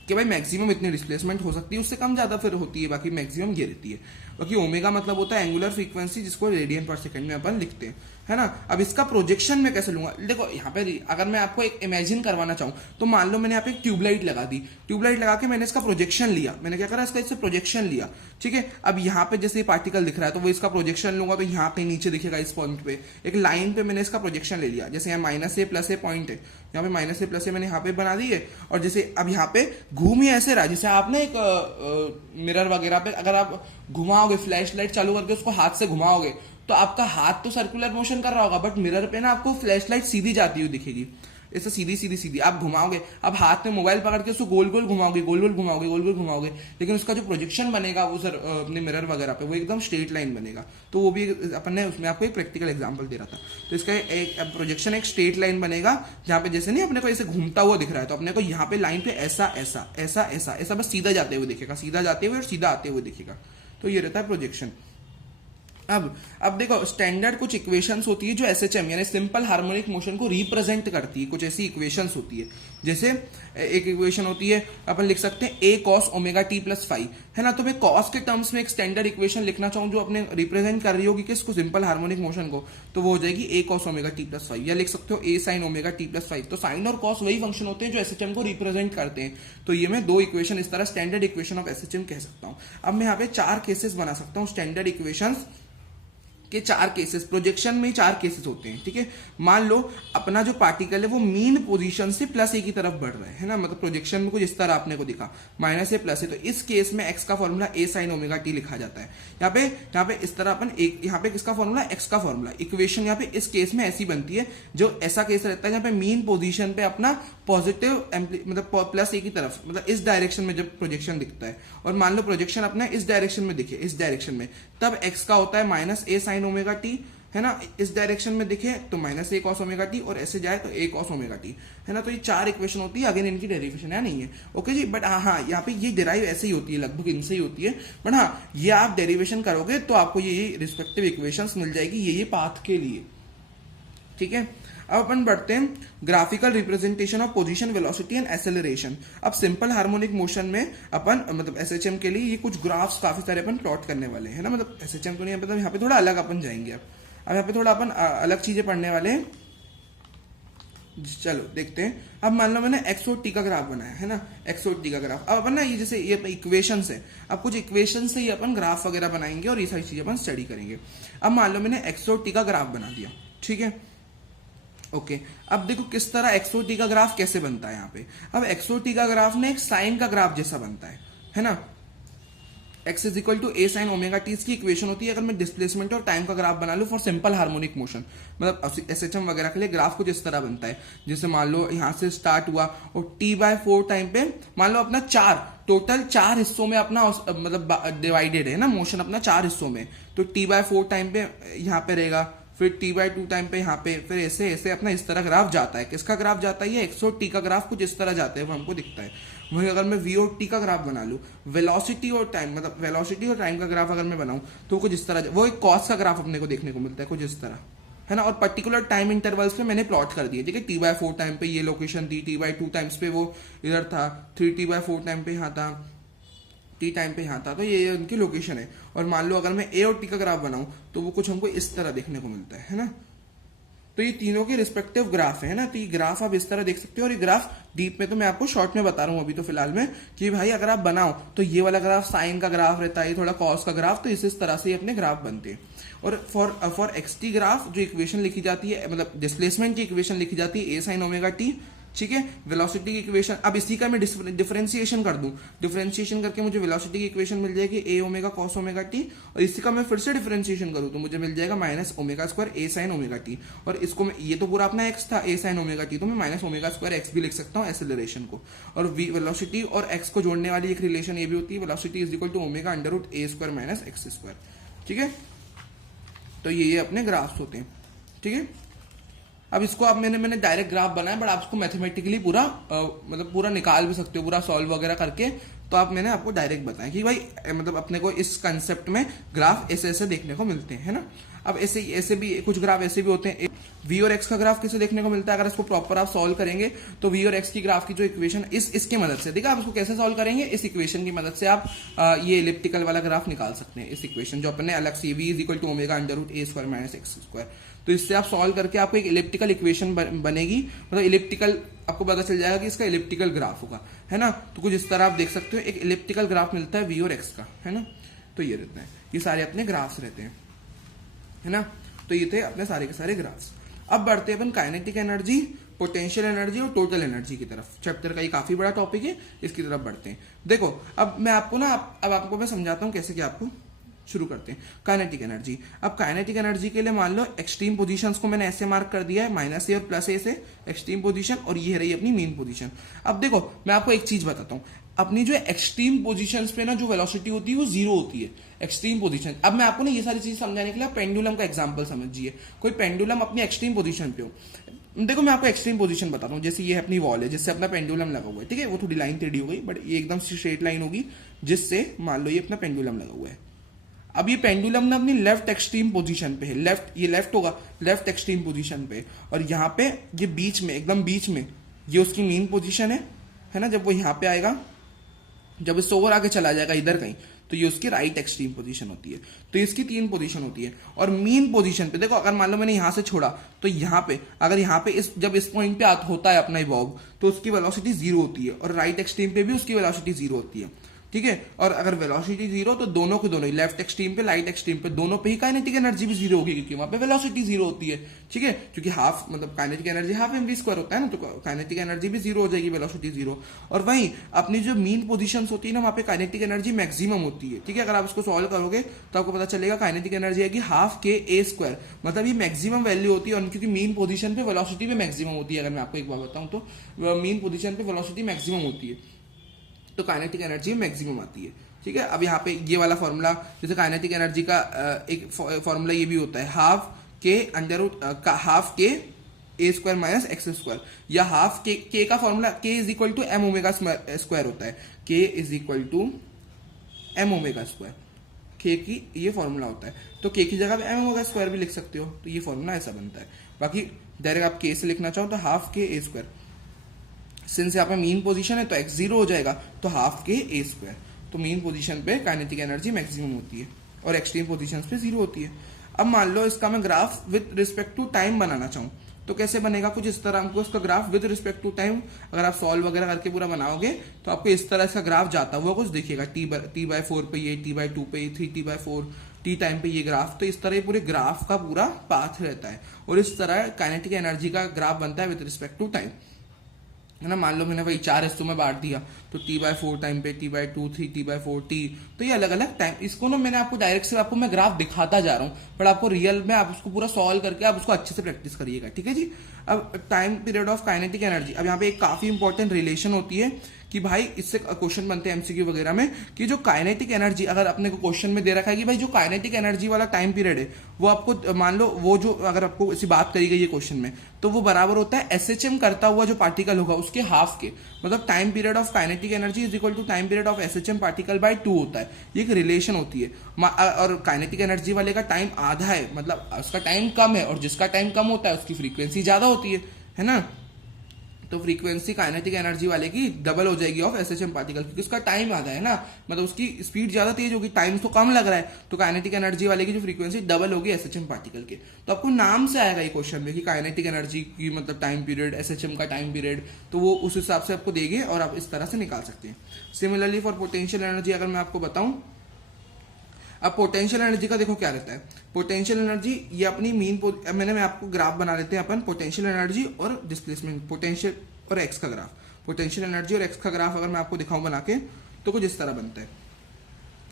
कि भाई मैक्सिमम इतनी डिस्प्लेसमेंट हो सकती है, उससे कम ज्यादा फिर होती है, बाकी मैक्सिमम ये रहती है। बाकी ओमेगा मतलब होता है एंगुलर फ्रीक्वेंसी, जिसको रेडियन पर सेकंड में अपन लिखते हैं, है ना। अब इसका प्रोजेक्शन में कैसे लूंगा, देखो यहाँ पे अगर मैं आपको एक इमेजिन करवाना चाहूँ तो मान लो मैंने यहाँ पे एक ट्यूबलाइट लगा दी, ट्यूबलाइट लगा के मैंने इसका प्रोजेक्शन लिया, मैंने क्या करा इसका इससे प्रोजेक्शन लिया, ठीक है। अब यहाँ पे जैसे पार्टिकल दिख रहा है तो वो इसका प्रोजेक्शन लूंगा तो यहाँ पे नीचे दिखेगा इस पॉइंट पे एक लाइन पे मैंने इसका प्रोजेक्शन ले लिया। जैसे यहाँ माइनस ए प्लस ए पॉइंट है, यहाँ पे माइनस ए प्लस ए मैंने यहाँ पे बना दी है। और जैसे अब यहाँ पे घूम ही ऐसे रहा, जैसे आप ना एक मिरर वगैरह पे अगर आप घुमाओगे, फ्लैश लाइट चालू करके उसको हाथ से घुमाओगे तो आपका हाथ तो सर्कुलर मोशन कर रहा होगा, बट मिरर पे ना आपको फ्लैश लाइट सीधी जाती हुई दिखेगी, ऐसे सीधी सीधी सीधी आप घुमाओगे। अब हाथ में मोबाइल पकड़ के उसको गोल गोल घुमाओगे, गोल गोल घुमाओगे, गोल गोल घुमाओगे, लेकिन उसका जो प्रोजेक्शन बनेगा वो सर अपने मिरर वगैरह पे वो एकदम स्ट्रेट लाइन बनेगा। तो वो भी अपन ने उसमें आपको एक प्रैक्टिकल एग्जांपल दे रहा था। तो इसका एक प्रोजेक्शन एक स्ट्रेट लाइन बनेगा, जहाँ पे जैसे नहीं अपने को ऐसे घूमता हुआ दिख रहा है, तो अपने को यहाँ पे लाइन पे ऐसा ऐसा ऐसा ऐसा ऐसा बस सीधा जाते हुए दिखेगा, सीधा जाते हुए और सीधा आते हुए दिखेगा। तो ये रहता है प्रोजेक्शन। अब देखो स्टैंडर्ड कुछ इक्वेशंस होती है जो एसएचएम यानी सिंपल हार्मोनिक मोशन को रिप्रेजेंट करती है, कुछ ऐसी इक्वेशंस होती है। जैसे एक इक्वेशन होती है अपन लिख सकते हैं ए कॉस ओमेगा टी प्लस 5, है ना। तो मैं कॉस के टर्म्स में एक स्टैंडर्ड इक्वेशन लिखना चाहूँ जो अपने रिप्रेजेंट कर रही होगी किसको, सिंपल हार्मोनिक मोशन को, तो वो हो जाएगी ए कॉस ओमेगा टी प्लस 5, या लिख सकते हो ए साइन ओमेगा टी प्लस 5। तो साइन और कॉस वही फंक्शन होते हैं जो एसएचएम को रिप्रेजेंट करते हैं। तो ये मैं दो इक्वेशन इस तरह स्टैंडर्ड इक्वेशन ऑफ एसएचएम कह सकता हूँ। अब मैं यहाँ पे 4 केसेस बना सकता हूँ स्टैंडर्ड इक्वेशन के, 4 केसेस, प्रोजेक्शन में 4 केसेस होते हैं, ठीक है। मान लो अपना जो पार्टिकल है वो मीन पोजीशन से प्लस ए की तरफ बढ़ रहा है ना, मतलब प्रोजेक्शन में कुछ इस तरह आपने को दिखा माइनस ए प्लस ए, तो इस केस में एक्स का फॉर्मूला ए साइन ओमेगा टी लिखा जाता है। यहाँ पे इस तरह अपन एक यहाँ पे किसका फॉर्मूला, एक्स का फॉर्मूला, इक्वेशन यहाँ पे इस केस में ऐसी बनती है। जो ऐसा केस रहता है जहाँ पे मीन पोजीशन पे अपना पॉजिटिव मतलब प्लस ए की तरफ, मतलब इस डायरेक्शन में जब प्रोजेक्शन दिखता है, और मान लो प्रोजेक्शन अपना इस डायरेक्शन में दिखे, इस डायरेक्शन में, तब एक्स का होता है माइनस ए साइन ओमेगा टी, है ना, इस डायरेक्शन में दिखे तो माइनस ए कॉस ओमेगा टी, और ऐसे जाए तो ए कॉस ओमेगा टी, है ना। तो ये 4 इक्वेशन होती है, अगेन इनकी डेरिवेशन है नहीं है, ओके जी। बट हाँ यहाँ पे ये डिराइव ऐसे ही होती है, लगभग इनसे ही होती है, बट हाँ ये आप डेरिवेशन करोगे तो आपको ये रिस्पेक्टिव इक्वेशंस मिल जाएगी ये पाथ के लिए, ठीक है। अब अपन बढ़ते हैं graphical representation of position, velocity and acceleration. अब सिंपल हार्मोनिक मोशन में अपन मतलब एसएचएम के लिए ये कुछ ग्राफ्स काफी सारे अपन प्लॉट करने वाले हैं ना, मतलब एसएचएम तो नहीं, मतलब यहाँ पे थोड़ा अलग अपन जाएंगे। अब यहाँ पे थोड़ा अपन अलग चीजें पढ़ने वाले हैं। चलो देखते हैं। अब मान लो मैंने एक्स और टी का ग्राफ बनाया है ना, एक्स और टी का ग्राफ। अब अपन ना ये जैसे ये इक्वेशन है, अब कुछ इक्वेशन से ही अपन ग्राफ वगैरह बनाएंगे और ये सारी चीजें अपन स्टडी करेंगे। अब मान लो मैंने एक्स और टी का ग्राफ बना दिया, ठीक है, ओके। अब देखो किस तरह एक्स और टी का ग्राफ कैसे बनता है यहाँ पे। अब एक्स और टी का ग्राफ ना एक साइन का ग्राफ जैसा बनता है ना। X is equal to A sine omega t इसकी इक्वेशन होती है। अगर मैं डिस्प्लेसमेंट और टाइम का ग्राफ बना लूं फॉर सिंपल हार्मोनिक मोशन, मतलब एसएचएम वगैरह के लिए ग्राफ कुछ इस तरह बनता है। जैसे मान लो यहां से स्टार्ट हुआ और t/4 टाइम पे मान लो अपना टोटल 4 हिस्सों में अपना मतलब डिवाइडेड है ना मोशन अपना 4 हिस्सों में, तो t/4 टाइम पे यहाँ पे रहेगा, फिर t/2 टाइम पे यहाँ पे, फिर ऐसे ऐसे अपना इस तरह ग्राफ जाता है। किसका ग्राफ जाता है, ये एक्स और टी का ग्राफ कुछ इस तरह जाता है, वो हमको दिखता है। वही अगर मैं वी और टी का ग्राफ बना लूं, वेलोसिटी और टाइम मतलब वेलोसिटी और टाइम का ग्राफ अगर मैं बनाऊं तो कुछ इस तरह, वो एक कॉस का ग्राफ अपने को देखने को मिलता है कुछ इस तरह, है ना। और पर्टिकुलर टाइम इंटरवल्स पे मैंने प्लॉट कर दिए, ठीक है। t/4 टाइम पे ये लोकेशन थी, t/2 टाइम्स पे वो इधर था, 3t/4 टाइम पे यहाँ था, टी टाइम पे यहाँ था, तो ये उनकी लोकेशन है। और मान लो अगर मैं ए और टी का ग्राफ बनाऊं तो वो कुछ हमको इस तरह देखने को मिलता है ना। तो ये तीनों के रिस्पेक्टिव ग्राफ है ना, तो ये ग्राफ आप इस तरह देख सकते हो। और ये ग्राफ डीप में तो मैं आपको शॉर्ट में बता रहा हूँ अभी तो फिलहाल में कि भाई अगर आप बनाओ तो ये वाला ग्राफ साइन का ग्राफ रहता है, ये थोड़ा कॉस का ग्राफ, तो इस तरह से अपने ग्राफ बनते हैं। और फॉर एक्स टी ग्राफ जो इक्वेशन लिखी जाती है, मतलब डिस्प्लेसमेंट की इक्वेशन लिखी जाती है ए साइन ओमेगा टी, ठीक है। वेलोसिटी की इक्वेशन, अब इसी का मैं डिफरेंशिएशन कर दूं, डिफरेंशिएशन करके मुझे वेलोसिटी की इक्वेशन मिल जाएगी ए ओमेगा कॉस ओमेगा टी, और इसी का मैं फिर से डिफरेंशिएशन करूं तो मुझे मिल जाएगा माइनस ओमेगा स्क्वायर ए साइन ओमेगा टी। और इसको मैं, ये तो पूरा अपना एक्स था ए साइन ओमेगा टी, तो मैं माइनस ओमेगा स्क्वायर एक्स भी लिख सकता हूँ एक्सेलरेशन को। और वेलोसिटी और एक्स को जोड़ने वाली एक रिलेशन ये भी होती है, velocity is equal to omega under root A square minus x square, ठीक है। तो ये अपने ग्राफ्स होते हैं, ठीक है। अब इसको आप मैंने डायरेक्ट ग्राफ बनाया, बट आप इसको मैथमेटिकली पूरा मतलब पूरा निकाल भी सकते हो, पूरा सॉल्व वगैरह करके। तो आप मैंने आपको डायरेक्ट बताया कि भाई मतलब अपने को इस कंसेप्ट में ग्राफ ऐसे ऐसे देखने को मिलते हैं, है ना। अब ऐसे भी कुछ ग्राफ ऐसे भी होते हैं। वी और एक्स का ग्राफ कैसे देखने को मिलता है, अगर इसको प्रॉपर आप सॉल्व करेंगे तो वी और एक्स की ग्राफ की जो इक्वेशन इसकी मदद से, देखा आप इसको कैसे सॉल्व करेंगे, इस इक्वेशन की मदद से आप ये इलिप्टिकल वाला ग्राफ निकाल सकते हैं। इस इक्वेशन जो अपने अलग से v is equal to omega under root A square minus x square, तो इससे आप सॉल्व करके आपको एक इलिप्टिकल इक्वेशन बनेगी, मतलब इलिप्टिकल आपको पता चल जाएगा कि इसका इलिप्टिकल ग्राफ होगा, है ना। तो कुछ इस तरह आप देख सकते हो, एक इलिप्टिकल ग्राफ मिलता है वी और एक्स का, है ना। तो ये रहता है, ये सारे अपने ग्राफ्स रहते हैं, है ना। तो ये थे अपने सारे के सारे ग्राफ्स। अब बढ़ते हैं अपन काइनेटिक एनर्जी, पोटेंशियल एनर्जी और टोटल एनर्जी की तरफ। चैप्टर का ये काफी बड़ा टॉपिक है, इसकी तरफ बढ़ते हैं। देखो अब मैं आपको ना अब आपको मैं समझाता हूँ कैसे, क्या आपको शुरू करते हैं काइनेटिक एनर्जी। अब काइनेटिक एनर्जी के लिए मान लो एक्सट्रीम पोजीशंस को मैंने ऐसे मार्क कर दिया है, माइनस ए और प्लस ए से एक्सट्रीम पोजीशन, और ये रही अपनी मीन पोजीशन। अब देखो मैं आपको एक चीज बताता हूँ, अपनी जो एक्सट्रीम पोजीशंस पे ना जो वेलोसिटी होती है वो जीरो होती है, एक्सट्रीम पोजीशन। अब मैं आपको ना ये सारी चीज समझाने के लिए पेंडुलम का एग्जांपल समझिए। कोई पेंडुलम अपनी एक्सट्रीम पोजीशन पे हो, देखो मैं आपको एक्सट्रीम पोजीशन बताता हूँ। जैसे ये अपनी वॉल है जिससे अपना पेंडुलम लगा हुआ है, ठीक है। वो थोड़ी लाइन टेढ़ी हो गई, बट ये एकदम स्ट्रेट लाइन होगी जिससे मान लो ये अपना पेंडुलम लगा हुआ है। अब ये पेंडुलम ना अपनी लेफ्ट एक्सट्रीम पोजीशन पे है, ये लेफ्ट होगा, लेफ्ट एक्सट्रीम पोजीशन पे, और यहाँ पे ये बीच में, एकदम बीच में ये उसकी मीन पोजीशन है ना। जब वो यहाँ पे आएगा, जब इससे और आगे चला जाएगा इधर कहीं, तो ये उसकी राइट एक्सट्रीम पोजीशन होती है। तो इसकी 3 पोजीशन होती है। और मीन पोजीशन पे देखो, अगर मान लो मैंने यहां से छोड़ा तो यहाँ पे, अगर यहाँ पे जब इस पॉइंट पे होता है अपना बॉब, तो उसकी वेलोसिटी 0 होती है, और राइट एक्सट्रीम पे भी उसकी वेलोसिटी 0 होती है, ठीक है। और अगर वेलोसिटी 0 तो दोनों के दोनों, लेफ्ट एक्सट्रीम पे राइट एक्सट्रीम पे, दोनों पे ही काइनेटिक एनर्जी भी 0 होगी, क्योंकि वहां पे वेलोसिटी 0 होती है, ठीक है। क्योंकि हाफ मतलब kinetic energy half m v square होता है ना, तो काइनेटिक एनर्जी भी 0 हो जाएगी, वेलोसिटी 0। और वहीं अपनी जो मीन पोजीशंस होती है ना, वहां पे काइनेटिक एनर्जी मैक्सिमम होती है, ठीक है। अगर आप इसको सॉल्व करोगे तो आपको पता चलेगा काइनेटिक एनर्जी है कि हाफ के ए स्क्वायर, मतलब ये मैक्सिमम वैल्यू होती है उनकी, मीन पोजीशन पे वेलोसिटी भी मैक्सिमम होती है। अगर मैं आपको एक बात बताऊं तो मीन पोजीशन पे वेलोसिटी मैक्सिमम होती है, तो काइनेटिक एनर्जी मैक्सिमम आती है, ठीक है। अब यहाँ पे ये वाला फॉर्मूला, जैसे काइनेटिक एनर्जी का एक फॉर्मूला ये भी होता है, हाफ के अंडर रूट का half K A square minus x square, या हाफ के का formula K is equal to m omega square होता है, K is equal to m omega square, K की ये फॉर्मूला होता है। तो के की जगह पे एम ओमेगा स्क्वायर भी लिख सकते हो, तो ये फॉर्मूला ऐसा बनता है। बाकी डायरेक्ट आप के से लिखना चाहो तो half K A square, since यहाँ पे मीन पोजीशन है तो एक्स जीरो हो जाएगा, तो हाफ के ए स्क्वायर। तो मीन पोजीशन पे काइनेटिक एनर्जी मैक्सिमम होती है और एक्सट्रीम पोजीशन पे जीरो होती है। अब मान लो इसका मैं graph with respect to time बनाना चाहूँ तो कैसे बनेगा, कुछ इस तरह। हमको इसका graph with respect to time अगर आप सॉल्व वगैरह करके पूरा बनाओगे तो आपको इस तरह इसका ग्राफ जाता हुआ कुछ दिखेगा। टी बाई 4 पे ये, टी बाई 2 पे ये, 3t/4 टी टाइम पे ये ग्राफ। तो इस तरह ये पूरे ग्राफ का पूरा पाथ रहता है और इस तरह काइनेटिक एनर्जी का ग्राफ बनता है विद रिस्पेक्ट टू टाइम, है ना। मान लो मैंने वही 4 हिस्सों में बांट दिया तो t/4 टाइम पे, t/2, 3t/4 t, तो ये अलग अलग टाइम। इसको ना मैंने आपको डायरेक्ट से आपको मैं ग्राफ दिखाता जा रहा हूँ, पर आपको रियल में आप उसको पूरा सॉल्व करके आप उसको अच्छे से प्रैक्टिस करिएगा, ठीक है जी। अब time period of kinetic energy, अब यहाँ पे एक काफी इंपॉर्टेंट रिलेशन होती है कि भाई इससे क्वेश्चन बनते हैं एमसीक्यू वगैरह में कि जो काइनेटिक एनर्जी अगर अपने को क्वेश्चन में दे रखा है कि भाई जो काइनेटिक एनर्जी वाला टाइम पीरियड है वो आपको मान लो वो जो अगर आपको ऐसी बात करी गई है क्वेश्चन में तो वो बराबर होता है एसएचएम करता हुआ जो पार्टिकल होगा उसके हाफ के, मतलब time period of kinetic energy is equal to time period of SHM particle by 2 होता है। ये एक रिलेशन होती है। और काइनेटिक एनर्जी वाले का टाइम आधा है, मतलब उसका टाइम कम है, और जिसका टाइम कम होता है उसकी फ्रीक्वेंसी ज्यादा होती है ना। तो फ्रीक्वेंसी काइनेटिक एनर्जी वाले की डबल हो जाएगी ऑफ एसएचएम पार्टिकल, क्योंकि उसका टाइम आधा है ना, मतलब उसकी स्पीड ज्यादा तेज होगी, टाइम तो कम लग रहा है, तो काइनेटिक एनर्जी वाले की जो फ्रीक्वेंसी डबल होगी एसएचएम पार्टिकल के। तो आपको नाम से आएगा ये क्वेश्चन में कि काइनेटिक एनर्जी की मतलब टाइम पीरियड, एसएचएम का टाइम पीरियड, तो वो उस हिसाब से आपको देगी और आप इस तरह से निकाल सकते हैं। सिमिलरली फॉर पोटेंशियल एनर्जी अगर मैं आपको बताऊं, अब पोटेंशियल एनर्जी का देखो क्या रहता है। पोटेंशियल एनर्जी ये अपनी मीन, मैं आपको ग्राफ बना लेते हैं अपन पोटेंशियल एनर्जी और डिस्प्लेसमेंट, पोटेंशियल और एक्स का ग्राफ। पोटेंशियल एनर्जी और एक्स का ग्राफ अगर मैं आपको दिखाऊं बना के तो कुछ इस तरह बनता है।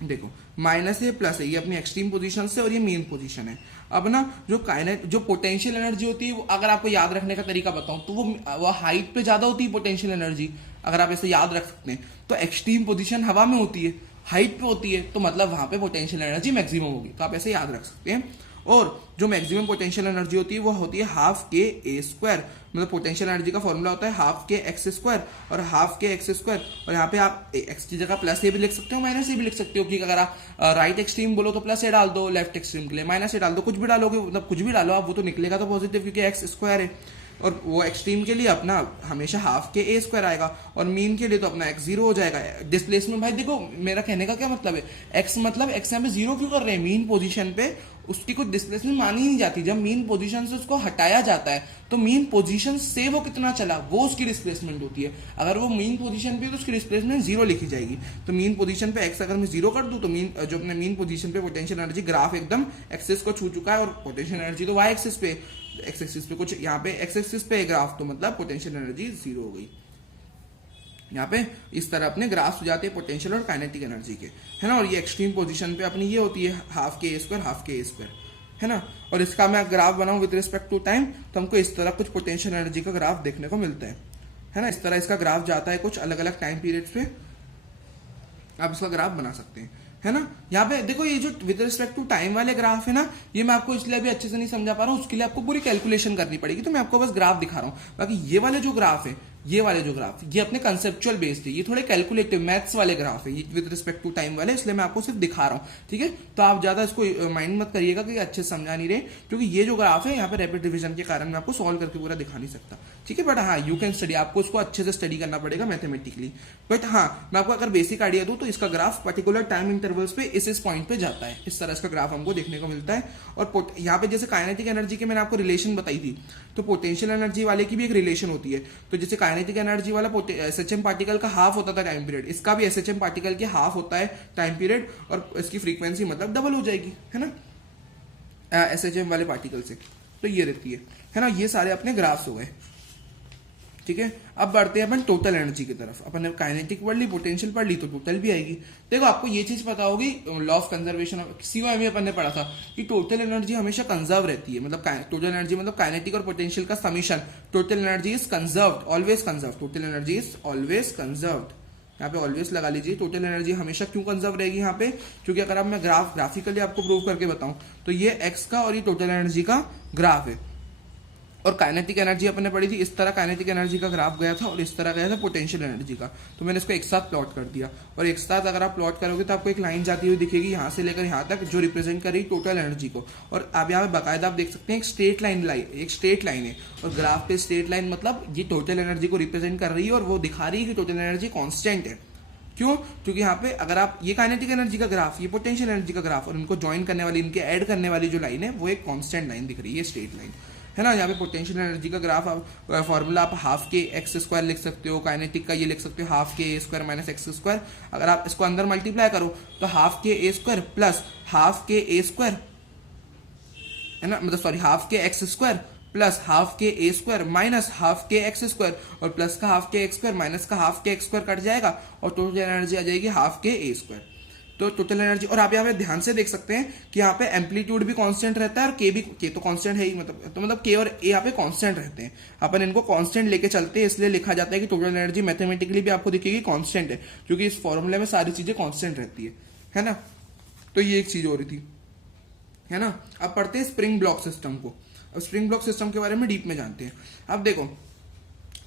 देखो माइनस है प्लस है, ये अपनी एक्सट्रीम पोजीशन से और ये मेन पोजीशन है। अब ना जो पोटेंशियल एनर्जी होती है वो अगर आपको याद रखने का तरीका बताऊं तो वो हाइट पे ज्यादा होती है पोटेंशियल एनर्जी, अगर आप ऐसे याद रख सकते हैं। तो एक्सट्रीम पोजीशन हवा में होती है, हाइट पे होती है, तो मतलब वहां पे पोटेंशियल एनर्जी मैक्सिमम होगी, तो आप ऐसे याद रख सकते हैं। और जो मैक्सिमम पोटेंशियल एनर्जी होती है वो होती है हाफ के ए स्क्वायर, मतलब पोटेंशियल एनर्जी का फॉर्मूला होता है हाफ के एक्स स्क्वायर और हाफ के एक्स स्क्वायर, और यहाँ पे आप एक्स की जगह प्लस ए भी लिख सकते हो, माइनस ए भी लिख सकते हो, कि अगर आप राइट एक्सट्रीम बोलो तो प्लस ए डाल दो, लेफ्ट एक्सट्रीम के लिए माइनस ए डाल दो, कुछ भी डालोगे मतलब कुछ भी डालो आप, वो तो निकलेगा तो पॉजिटिव क्योंकि एक्स स्क्वायर है। और वो एक्सट्रीम के लिए अपना हमेशा हाफ के ए स्क्वायर आएगा और मीन के लिए तो अपना एक्स जीरो हो जाएगा। डिस्प्लेसमेंट भाई देखो मेरा कहने का क्या मतलब है, एक्स मतलब एक्स यहाँ पे जीरो क्यों कर रहे हैं, मीन पोजीशन पे उसकी कोई डिस्प्लेसमेंट मानी नहीं जाती। जब मीन पोजीशन से उसको हटाया जाता है तो मीन पोजीशन से वो कितना चला वो उसकी डिस्प्लेसमेंट होती है। अगर वो मीन पोजीशन पे तो उसकी डिस्प्लेसमेंट जीरो लिखी जाएगी। तो मीन पोजीशन पे एक्स अगर मैं जीरो कर दूं तो मीन जो अपने मीन पोजीशन पे पोटेंशियल एनर्जी ग्राफ एकदम एक्सिस को छू चुका है, और पोटेंशियल एनर्जी तो वाई एक्सिस पे, एक्स एक्सिस पे कुछ यहाँ पे एक्स एक्सिस पे ग्राफ, तो मतलब पोटेंशियल एनर्जी जीरो हो गई। यहाँ पे इस तरह अपने ग्राफ हो जाते हैं पोटेंशियल और काइनेटिक एनर्जी के, है ना। और ये एक्सट्रीम पोजीशन पे अपनी ये होती है half K A square, half K A square, है ना। और इसका मैं ग्राफ बनाऊं विद रिस्पेक्ट टू टाइम तो हमको इस तरह कुछ पोटेंशियल एनर्जी का ग्राफ देखने को मिलता है ना। इस तरह इसका ग्राफ जाता है कुछ अलग अलग टाइम पीरियड्स पे, आप इसका ग्राफ बना सकते हैं, है ना। यहाँ पे देखो ये जो विद रिस्पेक्ट टू टाइम वाले ग्राफ है ना, ये मैं आपको इसलिए भी अच्छे से नहीं समझा पा रहा हूँ, उसके लिए आपको पूरी कैलकुलेशन करनी पड़ेगी, तो मैं आपको बस ग्राफ दिखा रहा हूँ। बाकी ये वाले जो ग्राफ है, ये वाले जो ग्राफ ये अपने कंसेप्चुअल बेस्ड है, ये थोड़े कैलकुलेटिव मैथ्स वाले ग्राफ है, ये विद रिस्पेक्ट टू टाइम वाले, इसलिए मैं आपको सिर्फ दिखा रहा हूँ, ठीक है। तो आप ज्यादा इसको माइंड मत करिएगा कि अच्छे से समझा नहीं रहे, क्योंकि ये जो ग्राफ है यहाँ पे रैपिड डिवीजन के कारण मैं आपको सॉल्व करके पूरा दिखा नहीं सकता, ठीक है। बट हाँ यू कैन स्टडी, आपको उसको अच्छे से स्टडी करना पड़ेगा मैथमेटिकली। बट हाँ मैं आपको अगर बेसिक आइडिया दूं तो इसका ग्राफ पर्टिकुलर टाइम इंटरवल्स पे इस पॉइंट पे जाता है, इस तरह इसका ग्राफ हमको देखने को मिलता है। और यहाँ पे जैसे काइनेटिक एनर्जी के मैंने आपको रिलेशन बताई थी, तो पोटेंशियल एनर्जी वाले की भी एक रिलेशन होती है। तो जैसे काइनेटिक एनर्जी वाला एसएचएम पार्टिकल का हाफ होता था टाइम पीरियड, इसका भी एसएचएम पार्टिकल के हाफ होता है टाइम पीरियड, और इसकी फ्रीक्वेंसी मतलब डबल हो जाएगी, है ना, एसएचएम वाले पार्टिकल से। तो ये रहती है ना। ये सारे अपने ग्राफ्स हो गए, ठीक है। अब बढ़ते हैं अपन टोटल एनर्जी की तरफ। अपन ने काइनेटिक पढ़ ली, पोटेंशियल पढ़ ली, तो टोटल भी आएगी। देखो आपको ये चीज पता होगी, लॉ ऑफ कंजर्वेशन सीओएम में अपन ने पढ़ा था कि टोटल एनर्जी हमेशा कंजर्व रहती है, मतलब टोटल एनर्जी मतलब काइनेटिक और पोटेंशियल का summation. Total energy is conserved, always conserve, total energy is always conserved, यहाँ पे ऑलवेज लगा लीजिए। टोटल एनर्जी हमेशा क्यों कंजर्व रहेगी यहाँ पे, क्योंकि अगर अब मैं ग्राफिकली आपको प्रूव करके बताऊं तो ये एक्स का और ये टोटल एनर्जी का ग्राफ है। और काइनेटिक एनर्जी अपन ने पढ़ी थी, इस तरह काइनेटिक एनर्जी का ग्राफ गया था और इस तरह गया था पोटेंशियल एनर्जी का। तो मैंने इसको एक साथ प्लॉट कर दिया, और एक साथ अगर आप प्लॉट करोगे तो आपको एक लाइन जाती हुई दिखेगी यहाँ से लेकर यहाँ तक, जो रिप्रेजेंट करेगी टोटल एनर्जी को। और अब यहाँ पे बाकायदा आप देख सकते हैं एक स्ट्रेट लाइन है, और ग्राफ पे स्ट्रेट लाइन मतलब ये टोटल एनर्जी को रिप्रेजेंट कर रही है, और वो दिखा रही है कि टोटल एनर्जी कॉन्स्टेंट है। क्यों? क्योंकि यहाँ पे अगर आप ये काइनेटिक एनर्जी का ग्राफ, ये पोटेंशियल एनर्जी का ग्राफ, और इनको ज्वाइन करने वाली, इनके ऐड करने वाली जो लाइन है वो एक कांस्टेंट लाइन दिख रही है, स्ट्रेट लाइन है ना। यहाँ पे पोटेंशियल एनर्जी का ग्राफ फॉर्मूला आप हाफ के एक्स स्क्वायर लिख सकते हो, काइनेटिक का ये लिख सकते हो half K A square minus x square. अगर आप इसको अंदर मल्टीप्लाई करो तो half K A square plus half K A square है ना, मतलब सॉरी हाफ के x square plus half K A square minus half के एक्स स्क्वायर, और प्लस का हाफ के एक्स स्क्वायर माइनस का हाफ के एक्स स्क्वायर कट जाएगा, और टोटल एनर्जी आ जाएगी हाफ के ए स्क्वायर। तो टोटल एनर्जी, और आप यहाँ पे ध्यान से देख सकते हैं कि यहाँ पे एम्पलीट्यूड भी कांस्टेंट रहता है, और के तो कांस्टेंट है ही, मतलब के और ए यहाँ पे कांस्टेंट रहते हैं। अपन इनको कांस्टेंट लेके चलते हैं, इसलिए लिखा जाता है कि टोटल एनर्जी मैथमेटिकली भी आपको दिखेगी कांस्टेंट है, क्योंकि इस फॉर्मूले में सारी चीजें कांस्टेंट रहती है ना। तो ये एक चीज हो रही थी, है ना। अब पढ़ते हैं स्प्रिंग ब्लॉक सिस्टम को। अब स्प्रिंग ब्लॉक सिस्टम के बारे में डीप में जानते हैं। अब देखो,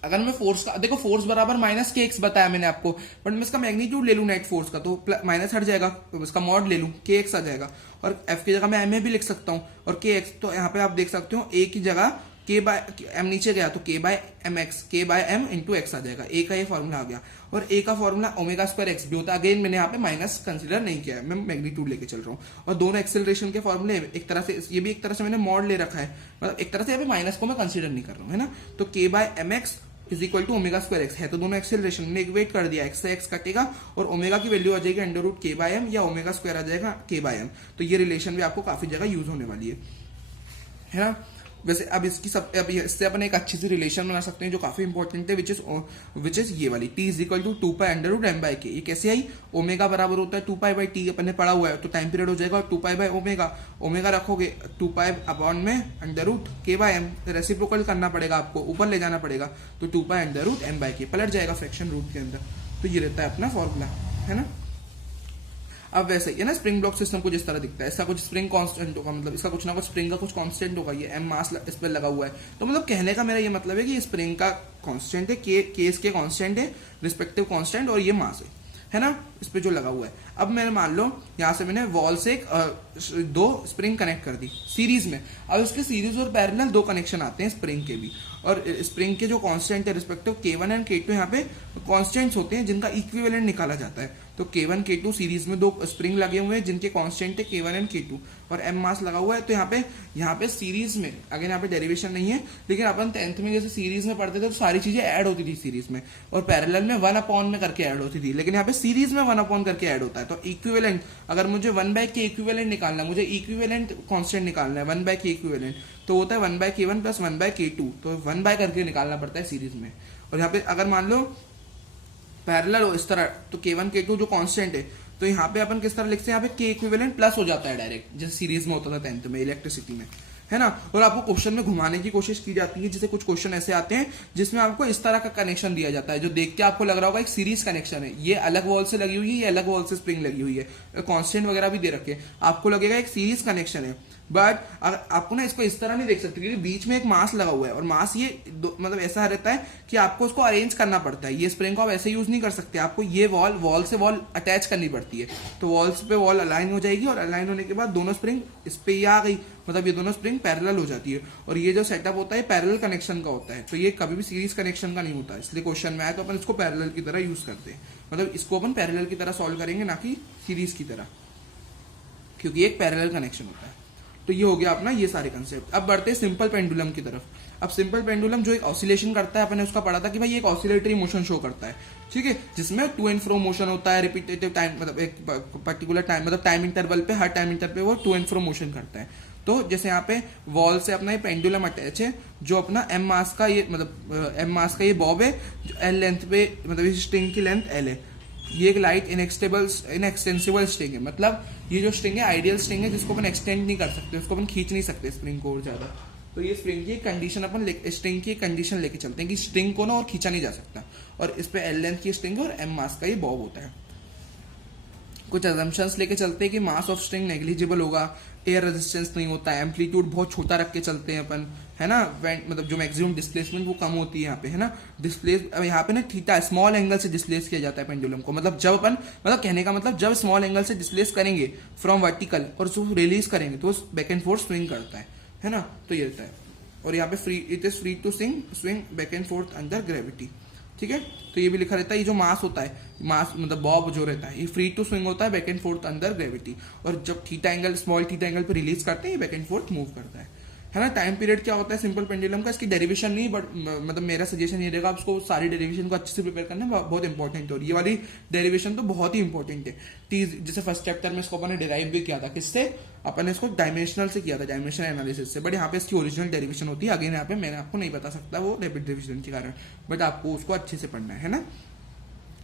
अगर मैं फोर्स का, देखो फोर्स बराबर माइनस के एक्स बताया मैंने आपको, बट मैं इसका मैग्नीट्यूड ले लूं नेट फोर्स का तो माइनस हट जाएगा, तो इसका मॉड ले लूं के एक्स आ जाएगा, और एफ की जगह मैं एम ए भी लिख सकता हूं, और के एक्स तो यहाँ पे आप देख सकते हो ए की जगह के बाय एम नीचे गया तो के बाय एम एक्स, के बाय एम इंटू एक्स आ जाएगा। ए का ये फॉर्मूला आ गया, और ए का फॉर्मूला ओमेगा स्क्वायर एक्स भी होता है। अगेन मैंने यहाँ पे माइनस कंसीडर नहीं किया है, मैं मैग्नीट्यूड लेके चल रहा हूँ। और दोनों एक्सेलरेशन के फॉर्मूले एक तरह से, ये भी एक तरह से मैंने मॉड ले रखा है, मतलब एक तरह से यहाँ पे माइनस को मैं कंसीडर नहीं कर रहा हूँ, है ना। तो K by m x is equal to omega square x है, तो दोनों एक्सेलरेशन ने इक्वेट कर दिया, एक्स से एक्स कटेगा और ओमेगा की वैल्यू आ जाएगी under root K by M, या ओमेगा स्क्वायर आ जाएगा के बाय एम। तो ये रिलेशन भी आपको काफी जगह यूज होने वाली है ना। वैसे अब इससे अपन एक अच्छी सी रिलेशन बना सकते हैं जो काफी इंपॉर्टेंट है, विच इज ये वाली T is equal to 2 pi under root m by K. ये कैसे आई? ओमेगा बराबर होता है 2 पाई बाई टी, अपन ने पढ़ा हुआ है, तो टाइम पीरियड हो जाएगा, और 2 पाई बाई ओमेगा रखोगे 2 पाई अपॉन में under root K by m, reciprocal करना पड़ेगा आपको, ऊपर ले जाना पड़ेगा, तो 2 pi under root m by K पलट जाएगा फ्रैक्शन रूट के अंदर। तो ये रहता है अपना फॉर्मूला, है ना। अब वैसे ही है ना, स्प्रिंग ब्लॉक सिस्टम को जिस तरह दिखता है, इसका कुछ स्प्रिंग कांस्टेंट होगा, मतलब इसका कुछ ना कुछ स्प्रिंग का कुछ कांस्टेंट होगा, ये एम मास इस पर लगा हुआ है। तो मतलब कहने का मेरा ये मतलब है कि स्प्रिंग का कांस्टेंट है, के इसके कांस्टेंट है, रिस्पेक्टिव कांस्टेंट, और ये मास है ना, इस पे जो लगा हुआ है। अब मैंने मान लो यहाँ से मैंने वॉल से दो स्प्रिंग कनेक्ट कर दी सीरीज में। अब इसके सीरीज और पैरेलल दो कनेक्शन आते हैं स्प्रिंग के भी, और स्प्रिंग के जो कांस्टेंट है रिस्पेक्टिव K1 एंड K2 यहाँ पे कांस्टेंट्स होते हैं जिनका इक्विवेलेंट निकाला जाता है। तो K1 K2 सीरीज में दो स्प्रिंग लगे हुए हैं जिनके कांस्टेंट है K1 एंड K2, और M मास लगा हुआ है। तो यहाँ पे सीरीज में, अगर यहाँ पे डेरिवेशन नहीं है, लेकिन अपन 10th में जैसे सीरीज में पढ़ते थे तो सारी चीजें ऐड होती थी सीरीज में, और पैरेलल में 1 अपॉन में करके ऐड होती थी, लेकिन यहाँ पे सीरीज में 1 अपॉन करके ऐड होता है। तो इक्विवेलेंट, अगर मुझे 1/k इक्विवेलेंट निकालना है, मुझे इक्विवेलेंट कांस्टेंट निकालना है 1/k इक्विवेलेंट, तो होता है 1/k1 प्लस 1/k2, तो 1 करके निकालना पड़ता है सीरीज में। और यहाँ पे अगर मान लो पैरेलल हो इस तरह, तो K1 K2 जो कांस्टेंट है, तो यहाँ पे अपन किस तरह लिखते हैं, यहाँ पे K इक्विवेलेंट प्लस हो जाता है डायरेक्ट, जैसे सीरीज में होता था 10th में इलेक्ट्रिसिटी में, है ना। और आपको क्वेश्चन में घुमाने की कोशिश की जाती है, जैसे कुछ क्वेश्चन ऐसे आते हैं जिसमें आपको इस तरह का कनेक्शन दिया जाता है, जो देख के आपको लग रहा होगा एक सीरीज कनेक्शन है, ये अलग वॉल से लगी हुई है, ये अलग वॉल से स्प्रिंग लगी हुई है, कांस्टेंट वगैरह भी दे रखे हैं, आपको लगेगा एक सीरीज कनेक्शन है। बट अगर आपको ना इसको इस तरह नहीं देख सकते, क्योंकि बीच में एक मास लगा हुआ है, और मास ये मतलब ऐसा रहता है कि आपको उसको अरेंज करना पड़ता है। ये स्प्रिंग को आप ऐसे यूज नहीं कर सकते, आपको ये वॉल से वॉल अटैच करनी पड़ती है। तो वॉल्स पे वॉल अलाइन हो जाएगी, और अलाइन होने के बाद दोनों स्प्रिंग इस पे ये आ गई, मतलब ये दोनों स्प्रिंग पैरेलल हो जाती है। और ये जो सेटअप होता है पैरेलल कनेक्शन का होता है, तो ये कभी भी सीरीज कनेक्शन का नहीं होता, इसलिए क्वेश्चन में आए तो अपन इसको पैरेलल की तरह यूज करते हैं, मतलब इसको अपन पैरेलल की तरह सॉल्व करेंगे, ना कि सीरीज की तरह, क्योंकि एक पैरेलल कनेक्शन होता है। तो ये हो गया अपना ये सारे कंसेप्ट। अब बढ़ते हैं सिंपल पेंडुलम की तरफ। अब सिंपल पेंडुलम जो एक ऑसिलेशन करता है, अपने उसका पढ़ा था कि भाई एक ऑसिलेटरी मोशन शो करता है, ठीक है, जिसमें टू एंड फ्रो मोशन होता है, रिपीटेटिव टाइम, मतलब एक पर्टिकुलर टाइम, मतलब टाइम इंटरवल पे, हर टाइम इंटरवल पे वो टू एंड फ्रो मोशन करता है। तो जैसे यहाँ पे वॉल से अपना ये पेंडुलम अटैच है, जो अपना एम मास का ये, मतलब एम मास का ये बॉब है, जो एल लेंथ पे, मतलब इस स्ट्रिंग की लेंथ एल है। ये एक लाइट इनएक्सटेंसिबल स्ट्रिंग है, मतलब ये जो स्ट्रिंग है आइडियल स्ट्रिंग है, जिसको अपन एक्सटेंड नहीं कर सकते, उसको अपन खींच नहीं सकते स्प्रिंग को और ज्यादा, तो ये स्प्रिंग की कंडीशन स्ट्रिंग की कंडीशन लेके चलते हैं कि स्ट्रिंग को ना और खींचा नहीं जा सकता, और इस पे एल लेंथ की स्ट्रिंग और एम मास का ये बॉब होता है। कुछ अजम्पशंस लेके चलते हैं कि मास ऑफ स्ट्रिंग नेग्लिजिबल होगा, एयर रेजिस्टेंस नहीं होता है, एम्पलीट्यूड बहुत छोटा रख के चलते हैं अपन, है ना, मतलब जो मैक्सिमम डिस्प्लेसमेंट वो कम होती है यहाँ पे, है ना, डिस्प्लेस यहाँ पे ना थीटा स्मॉल एंगल से डिस्प्लेस किया जाता है पेंडुलम को, मतलब जब अपन मतलब कहने का मतलब जब स्मॉल एंगल से डिस्प्लेस करेंगे फ्रॉम वर्टिकल और उसको रिलीज करेंगे तो बैक एंड फोर्थ स्विंग करता है ना, तो ये रहता है। और यहाँ पे it is free to swing back and forth under gravity, ठीक है। तो ये भी लिखा रहता है, ये जो मास होता है, मास मतलब बॉब जो रहता है, ये फ्री टू स्विंग होता है back and forth under gravity, और जब theta angle small theta angle पे रिलीज करते हैं ये बैक एंड फोर्थ मूव करता है ना। टाइम पीरियड क्या होता है सिंपल पेंडुलम का, इसकी डेरिवेशन नहीं, बट मतलब मेरा सजेशन ये रहेगा आपको सारी डेरिवेशन को अच्छे से प्रिपेयर करना बहुत इंपॉर्टेंट है, और ये वाली डेरिवेशन तो बहुत ही इंपॉर्टेंट है। टी जैसे फर्स्ट चैप्टर में इसको अपन ने डिराइव भी किया था, किससे, अपन ने इसको डायमेंशनल से किया था, डायमेंशनल एनालिसिस से, बट यहाँ पे इसकी ओरिजिनल डेरिवेशन होती है। अगेन यहाँ पे मैंने आपको नहीं बता सकता वो रैपिड डिवीजन के कारण, बट आपको उसको अच्छे से पढ़ना है ना।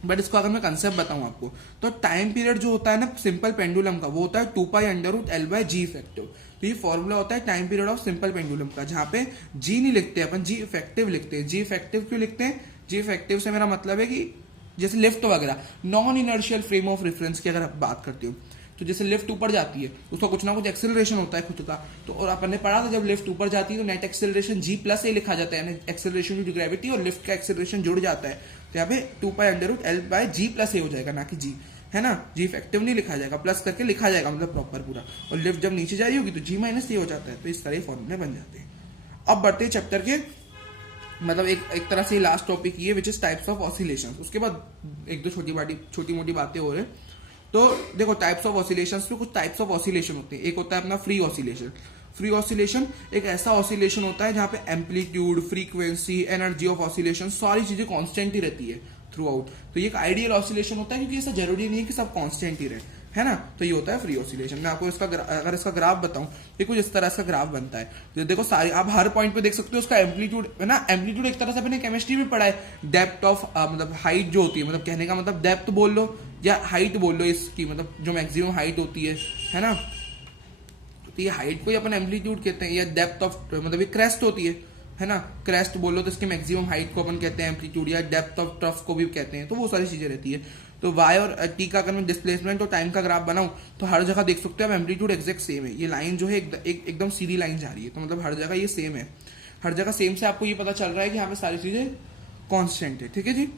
बट इसको अगर मैं कंसेप्ट बताऊं आपको, तो टाइम पीरियड जो होता है ना सिंपल पेंडुलम का, वो होता है 2π√L/G इफेक्टिव। तो ये फॉर्मूला होता है time period of simple pendulum का, जहां पे जी नहीं लिखते अपन, जी इफेक्टिव लिखते हैं। जी इफेक्टिव क्यों लिखते हैं, जी इफेक्टिव से मेरा मतलब है कि जैसे लिफ्ट वगैरह non inertial frame of reference की अगर आप बात करती हो, तो जैसे लिफ्ट ऊपर जाती है उसका कुछ ना कुछ एक्सेलरेशन होता है खुद का, तो और अपन ने पढ़ा था जब लिफ्ट ऊपर जाती है तो नेट एक्सेलरेशन G+ लिखा जाता है, एक्सेलरेशन ड्यू टू ग्रेविटी और लिफ्ट का एक्सेलरेशन जुड़ जाता है, तो यहाँ पे 2π√L/G+ हो जाएगा, ना कि जी, है ना, जी इफेक्टिव नहीं लिखा जाएगा, प्लस करके लिखा जाएगा मतलब प्रॉपर पूरा, और लिफ्ट जब नीचे जा रही होगी तो G- हो जाता है, तो इस तरह फॉर्मूले बन जाते हैं। अब बढ़ते हैं चैप्टर के, मतलब एक तरह से लास्ट टॉपिक ये which is types of oscillations, उसके बाद एक दो छोटी मोटी बातें हो रही है। तो देखो टाइप्स ऑफ ऑसिलेशंस में कुछ टाइप्स ऑफ ऑसिलेशन होते हैं। एक होता है अपना फ्री ऑसिलेशन। फ्री ऑसिलेशन एक ऐसा ऑसिलेशन होता है जहां पे amplitude, frequency, energy of oscillation सारी चीजें कांस्टेंट ही रहती है थ्रू आउट। तो ये एक आइडियल ऑसिलेशन होता है, क्योंकि ऐसा जरूरी नहीं है कि सब कांस्टेंट ही रहे, है ना। तो ये होता है फ्री ऑसिलेशन। मैं आपको अगर इसका ग्राफ बताऊं तो कुछ इस तरह का ग्राफ बनता है। तो देखो सारे आप हर पॉइंट पे देख सकते हो उसका एम्पलीट्यूड, है ना। एम्पलीट्यूड एक तरह से अपने केमिस्ट्री में पढ़ा है, डेप्थ ऑफ मतलब हाइट जो होती है, मतलब कहने का मतलब डेप्थ बोल लो या हाइट बोल लो इसकी, मतलब जो मैक्सिमम हाइट होती है ना। तो ये हाइट को ही अपन एम्पलीट्यूड कहते हैं, या डेप्थ ऑफ मतलब ये क्रेस्ट होती है ना, क्रेस्ट बोल लो तो इसके मैक्सिमम हाइट को अपन कहते हैं एम्पलीट्यूड, या डेप्थ ऑफ ट्रफ को भी कहते हैं। तो वो सारी चीजें रहती है। तो वाई और टी का अगर मैं डिस्प्लेसमेंट और टाइम का ग्राफ बनाऊं तो हर जगह देख सकते हो आप एम्पलीट्यूड एग्जैक्ट सेम है। ये लाइन जो है एकदम सीधी लाइन जा रही है, तो मतलब हर जगह ये सेम है, हर जगह सेम से आपको ये पता चल रहा है कि यहाँ पे सारी चीजें कॉन्स्टेंट है, ठीक है जी।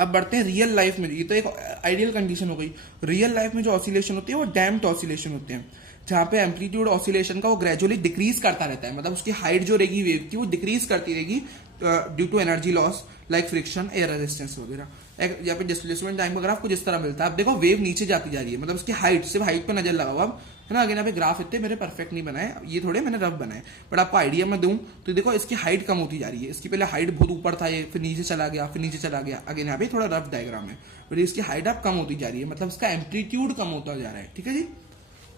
अब बढ़ते हैं रियल लाइफ में। ये तो एक आइडियल कंडीशन हो गई। रियल लाइफ में जो ऑसिलेशन होती है वो डैम्प्ड ऑसिलेशन होते हैं, जहां पे एम्पलीट्यूड ऑसिलेशन का वो ग्रेजुअली डिक्रीज करता रहता है, मतलब उसकी हाइट जो रहेगी वेव की वो डिक्रीज करती रहेगी due to energy loss like friction, air resistance वगैरह। यहाँ पे डिस्प्लेसमेंट टाइम का ग्राफ कुछ इस तरह मिलता है। आप देखो वेव नीचे जाती जा रही है, मतलब उसकी हाइट, सिर्फ हाइट पे नजर लगाओ आप, है ना। अगर यहाँ पे ग्राफ इतने मेरे परफेक्ट नहीं बनाए, ये थोड़े मैंने रफ बनाए, बट आपको आइडिया मैं दूं तो देखो इसकी हाइट कम होती जा रही है। इसकी पहले हाइट बहुत ऊपर था, ये फिर नीचे चला गया, फिर नीचे चला गया। अगेन यहाँ पे थोड़ा रफ डायग्राम है, बट इसकी हाइट अब कम होती जा रही है, मतलब इसका एम्पलीट्यूड कम होता जा रहा है, ठीक है जी।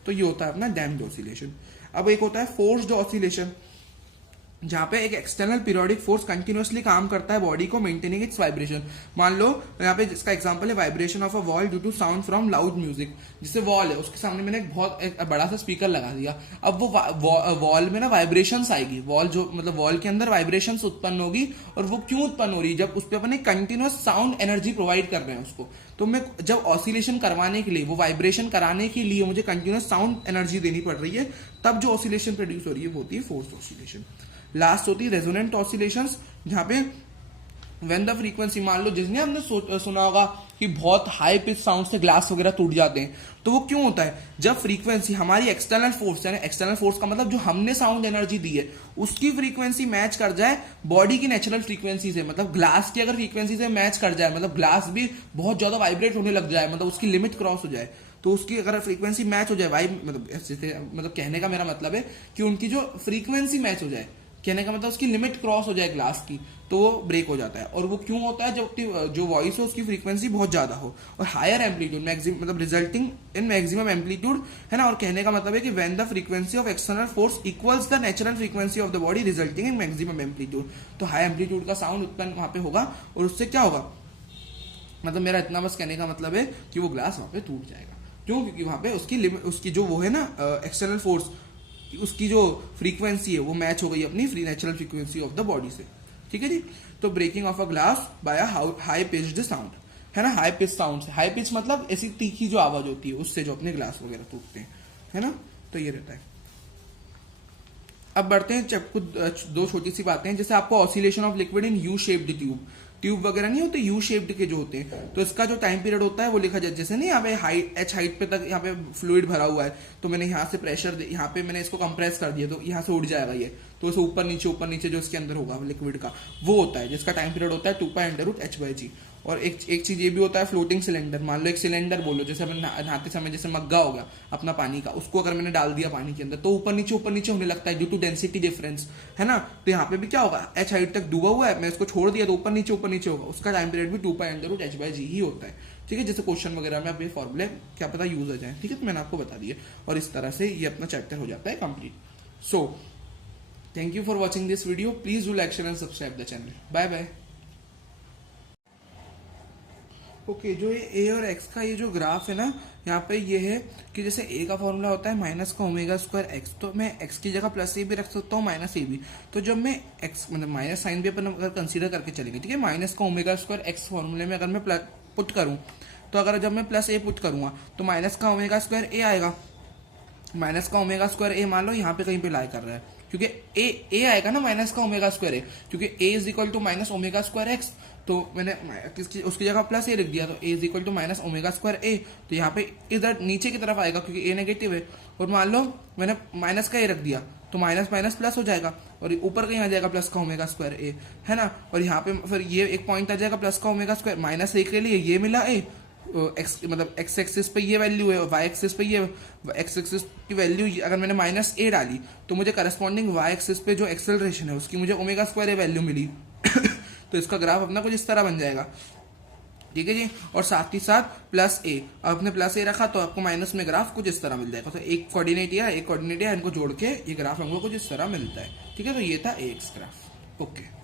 तो ये होता है अपना डैम्प्ड ऑसिलेशन। अब एक होता है फोर्स्ड ऑसिलेशन, जहां पे एक एक्सटर्नल पीरियोडिक फोर्स कंटिन्यूअसली काम करता है बॉडी को मेंटेनिंग इट्स वाइब्रेशन। मान लो यहाँ पे इसका एग्जांपल है vibration of a wall due to sound from loud music. जिससे वॉल है उसके सामने मैंने एक बड़ा सा स्पीकर लगा दिया, अब वो वॉल में ना वाइब्रेशंस आएगी, वॉल जो मतलब वॉल के अंदर वाइब्रेशंस उत्पन्न होगी। और वो क्यों उत्पन्न हो रही है, जब उस पर अपने कंटिन्यूअस साउंड एनर्जी प्रोवाइड कर रहे हैं उसको। तो मैं जब ऑसिलेशन करवाने के लिए, वो वाइब्रेशन कराने के लिए मुझे कंटिन्यूअस साउंड एनर्जी देनी पड़ रही है, तब जो ऑसिलेशन प्रोड्यूस हो रही है वो होती है फोर्स्ड ऑसिलेशन। लास्ट होती है रेजोनेंट ऑसिलेशंस, जहां पे व्हेन द फ्रीक्वेंसी, मान लो जिसने हमने सुना होगा कि बहुत हाई पिच साउंड से ग्लास वगैरह टूट जाते हैं, तो वो क्यों होता है, जब फ्रीक्वेंसी हमारी एक्सटर्नल फोर्स है, एक्सटर्नल फोर्स का मतलब जो हमने साउंड एनर्जी दी है उसकी फ्रीक्वेंसी मैच कर जाए बॉडी की नेचुरल फ्रीक्वेंसी से, मतलब ग्लास की अगर फ्रीक्वेंसी से मैच कर जाए, मतलब ग्लास भी बहुत ज्यादा वाइब्रेट होने लग जाए, मतलब उसकी लिमिट क्रॉस हो जाए, तो उसकी अगर फ्रीक्वेंसी मैच हो जाए, मतलब कहने का मेरा मतलब है कि उनकी जो फ्रीक्वेंसी मैच हो जाए, कहने का मतलब उसकी लिमिट क्रॉस हो जाए ग्लास की, तो वो ब्रेक हो जाता है। और वो क्यों होता है, जब जो वॉइस हो उसकी फ्रीक्वेंसी बहुत ज्यादा हो और हायर एम्पलीट्यूड मतलब रिजल्टिंग इन मैक्सिमम एम्पलीट्यूड, है ना। और कहने का मतलब है कि when the frequency of external force equals the natural frequency of the body resulting in maximum amplitude, तो हाई एम्पलीट्यूड का साउंड उत्पन्न वहां पे होगा। और उससे क्या होगा, मतलब मेरा इतना बस कहने का मतलब है कि वो ग्लास वहां पे टूट जाएगा। क्यों, क्योंकि वहां पे उसकी जो वो है ना एक्सटर्नल फोर्स उसकी जो फ्रीक्वेंसी है वो मैच हो गई अपनी free natural frequency of the body से। ठीक है जी। तो breaking of a glass by a high pitched sound, है ना, हाई पिच साउंड से। हाई पिच मतलब ऐसी तीखी जो आवाज होती है उससे जो अपने ग्लास वगैरह टूटते हैं, है ना। तो ये रहता है। अब बढ़ते हैं कुछ दो छोटी सी बातें हैं, जैसे आपको oscillation of liquid in U shaped tube वगैरह नहीं होते, यू शेप्ड के जो होते हैं, तो इसका जो टाइम पीरियड होता है वो लिखा जाए, जैसे नहीं यहाँ पे हाइट एच हाइट पे तक यहाँ पे फ्लूइड भरा हुआ है, तो मैंने यहाँ से प्रेशर यहाँ पे मैंने इसको कंप्रेस कर दिया तो यहाँ से उड़ जाएगा ये, तो इसे ऊपर नीचे जो इसके अंदर होगा लिक्विड का वो होता है, जिसका टाइम पीरियड होता है 2π√h/g। और एक चीज ये भी होता है फ्लोटिंग सिलेंडर। मान लो एक सिलेंडर बोलो, जैसे अपन नहाते समय जैसे मग्गा हो गया अपना पानी का, उसको अगर मैंने डाल दिया पानी के अंदर तो ऊपर नीचे होने लगता है ड्यू टू डेंसिटी डिफरेंस, है ना। तो यहाँ पे भी क्या होगा, एच हाइट तक डूबा हुआ है, मैं इसको छोड़ दिया तो ऊपर नीचे होगा, उसका टाइम पीरियड भी 2π√h/g ही होता है। ठीक है, जैसे क्वेश्चन वगैरह में अब ये फॉर्मूले क्या पता यूज हो जाए। ठीक है, तो मैंने आपको बता दिया और इस तरह से ये अपना चैप्टर हो जाता है complete. So thank you for watching this video, please do like share and subscribe the channel. Bye bye. Okay, जो ये ए और एक्स का ये जो ग्राफ है ना, यहाँ पे ये है कि जैसे ए का फॉर्मूला होता है -का ω² एक्स, तो मैं एक्स की जगह +a भी रख सकता हूँ -a भी। तो जब मैं एक्स मतलब माइनस साइन भी अपन अगर कंसीडर करके चलेंगे, ठीक है, -का ω² एक्स फॉर्मूले में अगर मैं पुट करूँ, तो अगर जब मैं +a पुट करूंगा तो -का ω² आएगा। -का ω² मान लो यहाँ पे कहीं पे लाई कर रहा है, क्योंकि ए आएगा ना -का ω², क्योंकि a is equal to -ω² x, तो मैंने उसकी जगह +a लिख दिया, तो a is equal to -ω²a, तो यहाँ पे इधर नीचे की तरफ आएगा क्योंकि a नेगेटिव है। और मान लो मैंने माइनस का a रख दिया तो माइनस माइनस प्लस हो जाएगा और ऊपर कहीं आ जाएगा +का ω²a, है ना। और यहाँ पे फिर ये एक पॉइंट आ जाएगा +का ω², -a के लिए ये मिला a, एक्स मतलब एक्स एक्सिस पे ये वैल्यू है और वाई एक्सिस पे ये, एक्स एक्सिस की वैल्यू अगर मैंने -a डाली तो मुझे करस्पॉन्डिंग वाई एक्सिस पे जो एक्सेलरेशन है उसकी मुझे ω² वैल्यू मिली तो इसका ग्राफ अपना कुछ इस तरह बन जाएगा। ठीक है जी, और साथ ही साथ +a, अब आपने +a रखा तो आपको माइनस में ग्राफ कुछ इस तरह मिल जाएगा। तो एक कोऑर्डिनेट या इनको जोड़ के ये ग्राफ हमको कुछ इस तरह मिलता है। ठीक है, तो ये था ax ग्राफ। ओके।